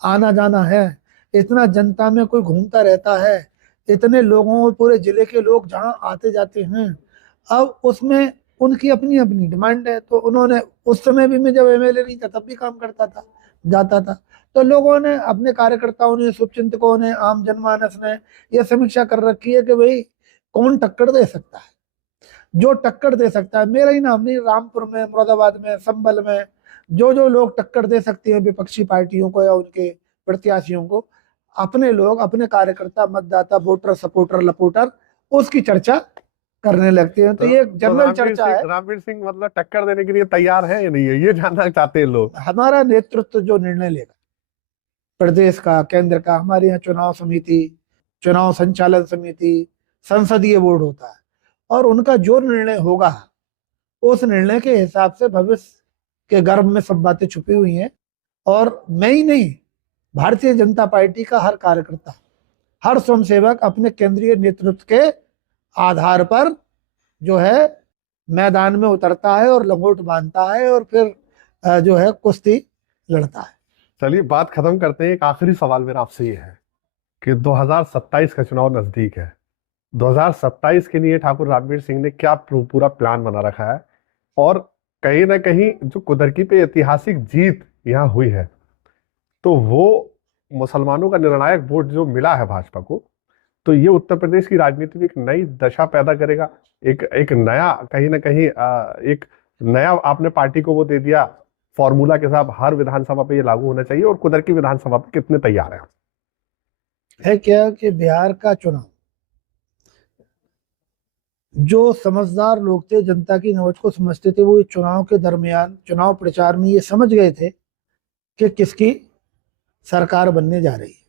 आना जाना है, इतना जनता में कोई घूमता रहता है, इतने लोगों पूरे जिले के लोग जहाँ आते जाते हैं, अब उसमें उनकी अपनी अपनी डिमांड है। तो उन्होंने उस समय भी, मैं जब एमएलए नहीं था तब भी काम करता था, जाता था। तो लोगों ने, अपने कार्यकर्ताओं ने, शुभचिंतकों ने, आम जनमानस ने यह समीक्षा कर रखी है कि भाई कौन टक्कर दे सकता है। जो टक्कर दे सकता है, मेरा ही नाम नहीं, रामपुर में, मुरादाबाद में, संभल में जो जो लोग टक्कर दे सकते हैं विपक्षी पार्टियों को या उनके प्रत्याशियों को, अपने लोग, अपने कार्यकर्ता, मतदाता, वोटर, सपोर्टर, लपोटर उसकी चर्चा करने लगते हैं। तो ये एक जनरल चर्चा है। रामवीर सिंह मतलब टक्कर देने के लिए तैयार है या नहीं है, ये जानना चाहते हैं लोग। हमारा नेतृत्व जो निर्णय लेगा प्रदेश का, केंद्र का, हमारे यहाँ चुनाव समिति, चुनाव संचालन समिति, संसदीय बोर्ड होता है, और उनका जो निर्णय होगा उस निर्णय के हिसाब से भविष्य के गर्भ में सब बातें छुपी हुई हैं। और मैं ही नहीं, भारतीय जनता पार्टी का हर कार्यकर्ता, हर स्वयंसेवक अपने केंद्रीय नेतृत्व के आधार पर जो है मैदान में उतरता है और लंगोट बांधता है और फिर जो है कुश्ती लड़ता है। चलिए बात खत्म करते हैं। एक आखिरी सवाल मेरा आपसे ये है कि 2027 का चुनाव नजदीक है। 2027 के लिए ठाकुर रामवीर सिंह ने क्या पूरा प्लान बना रखा है, और कहीं ना कहीं जो कुदरकी पे ऐतिहासिक जीत यहाँ हुई है, तो वो मुसलमानों का निर्णायक वोट जो मिला है भाजपा को, तो ये उत्तर प्रदेश की राजनीति में एक नई दशा पैदा करेगा। एक नया, कहीं ना कहीं एक नया आपने पार्टी को वो दे दिया फॉर्मूला के साथ, हर विधानसभा पे ये लागू होना चाहिए। और कुदरती विधानसभा पे कितने तैयार हैं? है क्या कि बिहार का चुनाव, जो समझदार लोग थे, जनता की नब्ज को समझते थे, वो चुनाव के दरमियान, चुनाव प्रचार में ये समझ गए थे कि किसकी सरकार बनने जा रही है।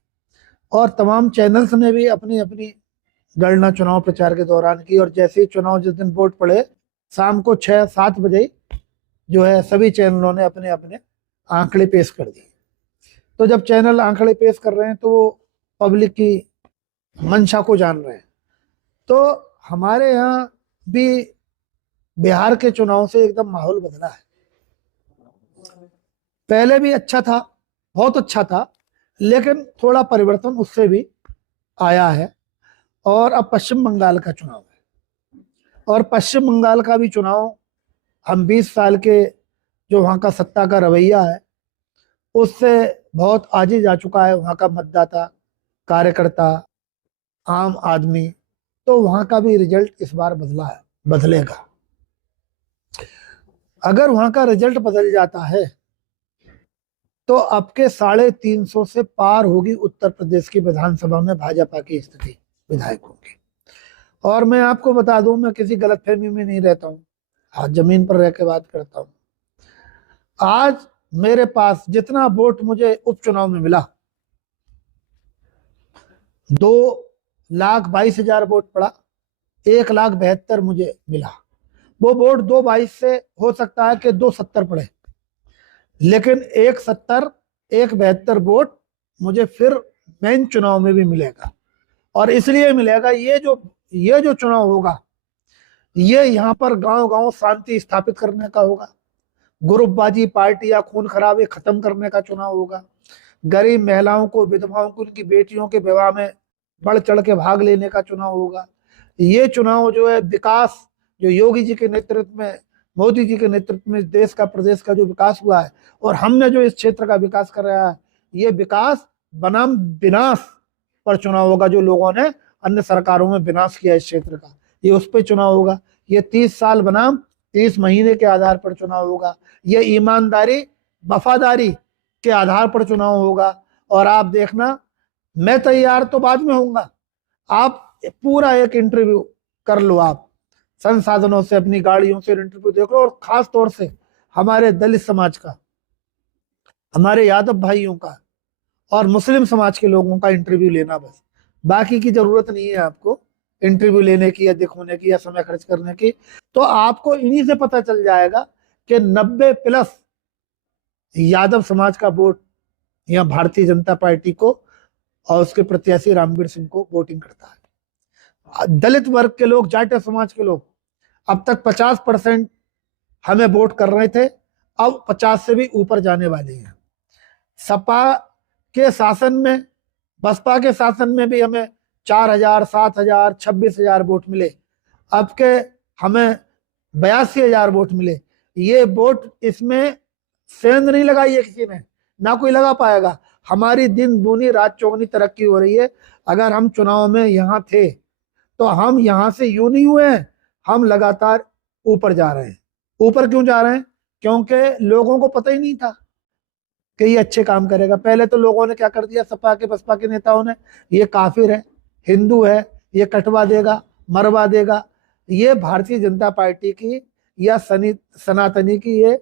और तमाम चैनल्स ने भी अपनी अपनी गणना चुनाव प्रचार के दौरान की। और जैसे ही चुनाव जिस दिन वोट पड़े, शाम को 6-7 बजे जो है सभी चैनलों ने अपने अपने आंकड़े पेश कर दिए। तो जब चैनल आंकड़े पेश कर रहे हैं तो वो पब्लिक की मंशा को जान रहे हैं। तो हमारे यहाँ भी बिहार के चुनाव से एकदम माहौल बदला है। पहले भी अच्छा था, बहुत अच्छा था, लेकिन थोड़ा परिवर्तन उससे भी आया है। और अब पश्चिम बंगाल का चुनाव है, और पश्चिम बंगाल का भी चुनाव, हम 20 साल के जो वहाँ का सत्ता का रवैया है उससे बहुत आगे जा चुका है वहाँ का मतदाता, कार्यकर्ता, आम आदमी। तो वहाँ का भी रिजल्ट इस बार बदला है, बदलेगा। अगर वहाँ का रिजल्ट बदल जाता है तो अब के 350 से पार होगी उत्तर प्रदेश की विधानसभा में भाजपा की स्थिति विधायकों की। और मैं आपको बता दूं, मैं किसी गलतफहमी में नहीं रहता हूँ, आज जमीन पर रह के बात करता हूँ। आज मेरे पास जितना वोट मुझे उपचुनाव में मिला, 2,22,000 वोट पड़ा, 1,72,000 मुझे मिला। वो वोट 2,22 से हो सकता है कि 2,70 पड़े, लेकिन 1,70, 1,72 वोट मुझे फिर मेन चुनाव में भी मिलेगा। और इसलिए मिलेगा, ये जो चुनाव होगा, ये यहाँ पर गांव गांव शांति स्थापित करने का होगा, ग्रुपबाजी, पार्टी या खून खराबे खत्म करने का चुनाव होगा, गरीब महिलाओं को, विधवाओं को, उनकी बेटियों के विवाह में बढ़ चढ़ के भाग लेने का चुनाव होगा। ये चुनाव जो है विकास, जो योगी जी के नेतृत्व में, मोदी जी के नेतृत्व में देश का, प्रदेश का जो विकास हुआ है, और हमने जो इस क्षेत्र का विकास कर रहा है, ये विकास बनाम विनाश पर चुनाव होगा। जो लोगों ने अन्य सरकारों में विनाश किया इस क्षेत्र का, ये उस पर चुनाव होगा। ये 30 साल बनाम 30 महीने के आधार पर चुनाव होगा। ये ईमानदारी, वफादारी के आधार पर चुनाव होगा। और आप देखना, मैं तैयार तो बाद में होऊंगा, आप पूरा एक इंटरव्यू कर लो, आप संसाधनों से, अपनी गाड़ियों से इंटरव्यू देख लो, और खास तौर से हमारे दलित समाज का, हमारे यादव भाइयों का और मुस्लिम समाज के लोगों का इंटरव्यू लेना बस। बाकी की जरूरत नहीं है आपको इंटरव्यू लेने की या दिखाने की या समय खर्च करने की। तो आपको इन्हीं से पता चल जाएगा कि 90+ यादव समाज का वोट यहाँ भारतीय जनता पार्टी को और उसके प्रत्याशी रामवीर सिंह को वोटिंग करता है। दलित वर्ग के लोग, जाट समाज के लोग अब तक 50% हमें वोट कर रहे थे, अब 50 से भी ऊपर जाने वाले हैं। सपा के शासन में, बसपा के शासन में भी हमें 4,000, 7,000, 26,000 वोट मिले। अब के हमें 82,000 वोट मिले। ये वोट, इसमें सेंध नहीं लगाई है किसी ने, ना कोई लगा पाएगा। हमारी दिन दूनी रात चौगनी तरक्की हो रही है। अगर हम चुनाव में यहाँ थे तो हम यहाँ से यूं नहीं हुए हैं, हम लगातार ऊपर जा रहे हैं। ऊपर क्यों जा रहे हैं? क्योंकि लोगों को पता ही नहीं था कि ये अच्छे काम करेगा। पहले तो लोगों ने क्या कर दिया, सपा के बसपा के नेताओं ने, ये काफिर है, हिंदू है, ये कटवा देगा, मरवा देगा। ये भारतीय जनता पार्टी की या सनातनी की ये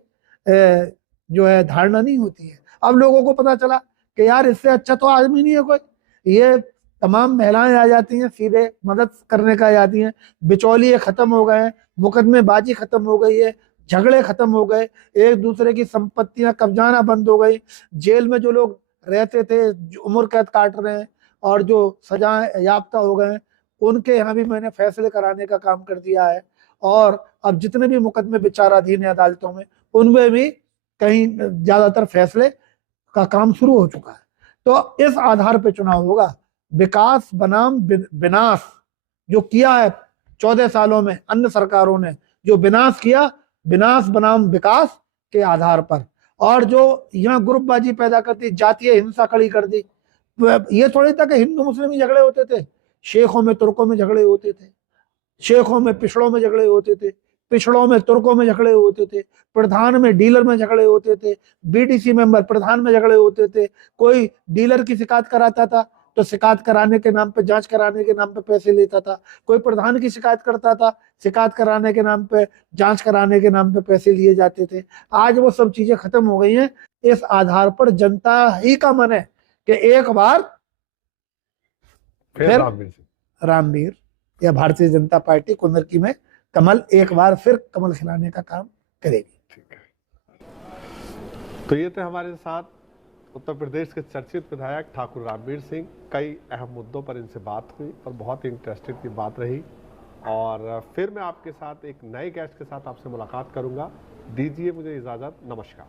जो है धारणा नहीं होती है। अब लोगों को पता चला कि यार इससे अच्छा तो आदमी नहीं है कोई। ये तमाम महिलाएं आ जाती हैं, सीधे मदद करने का आ जाती हैं। बिचौलिए खत्म हो गए हैं, मुकदमेबाजी खत्म हो गई है, झगड़े खत्म हो गए, एक दूसरे की संपत्तियां कब्जाना बंद हो गई। जेल में जो लोग रहते थे, जो उम्र कैद काट रहे हैं और जो सजाएं याफ्ता हो गए हैं, उनके यहाँ भी मैंने फैसले कराने का काम कर दिया है। और अब जितने भी मुकदमे विचाराधीन है अदालतों में, उनमें भी कहीं ज्यादातर फैसले का काम शुरू हो चुका है। तो इस आधार पर चुनाव होगा। विकास बनाम विनाश जो किया है 14 सालों में अन्य सरकारों ने, जो विनाश किया, विनाश बनाम विकास के आधार पर। और जो यहाँ ग्रुपबाजी पैदा करती, जातीय हिंसा खड़ी कर दी। ये थोड़ी था कि हिंदू मुस्लिम ही झगड़े होते थे, शेखों में तुर्कों में झगड़े होते थे, शेखों में पिछड़ों में झगड़े होते थे, पिछड़ों में तुर्कों में झगड़े होते थे, प्रधान में डीलर में झगड़े होते थे, बीडीसी मेंबर प्रधान में झगड़े होते थे। कोई डीलर की शिकायत कराता था तो शिकायत कराने के नाम पे, जांच कराने के नाम पे पैसे लेता था। कोई प्रधान की शिकायत करता था, शिकायत कराने के नाम पे, जांच कराने के नाम पे पैसे लिए जाते थे। आज वो सब चीजें खत्म हो गई हैं। इस आधार पर जनता ही का मन है कि एक बार फिर रामवीर या भारतीय जनता पार्टी कुंदरकी में कमल एक बार फिर कमल खिलाने का काम करेगी। ठीक है। तो ये थे हमारे साथ उत्तर प्रदेश के चर्चित विधायक ठाकुर रामवीर सिंह। कई अहम मुद्दों पर इनसे बात हुई और बहुत ही इंटरेस्टिंग की बात रही। और फिर मैं आपके साथ एक नए गेस्ट के साथ आपसे मुलाकात करूंगा। दीजिए मुझे इजाजत। नमस्कार।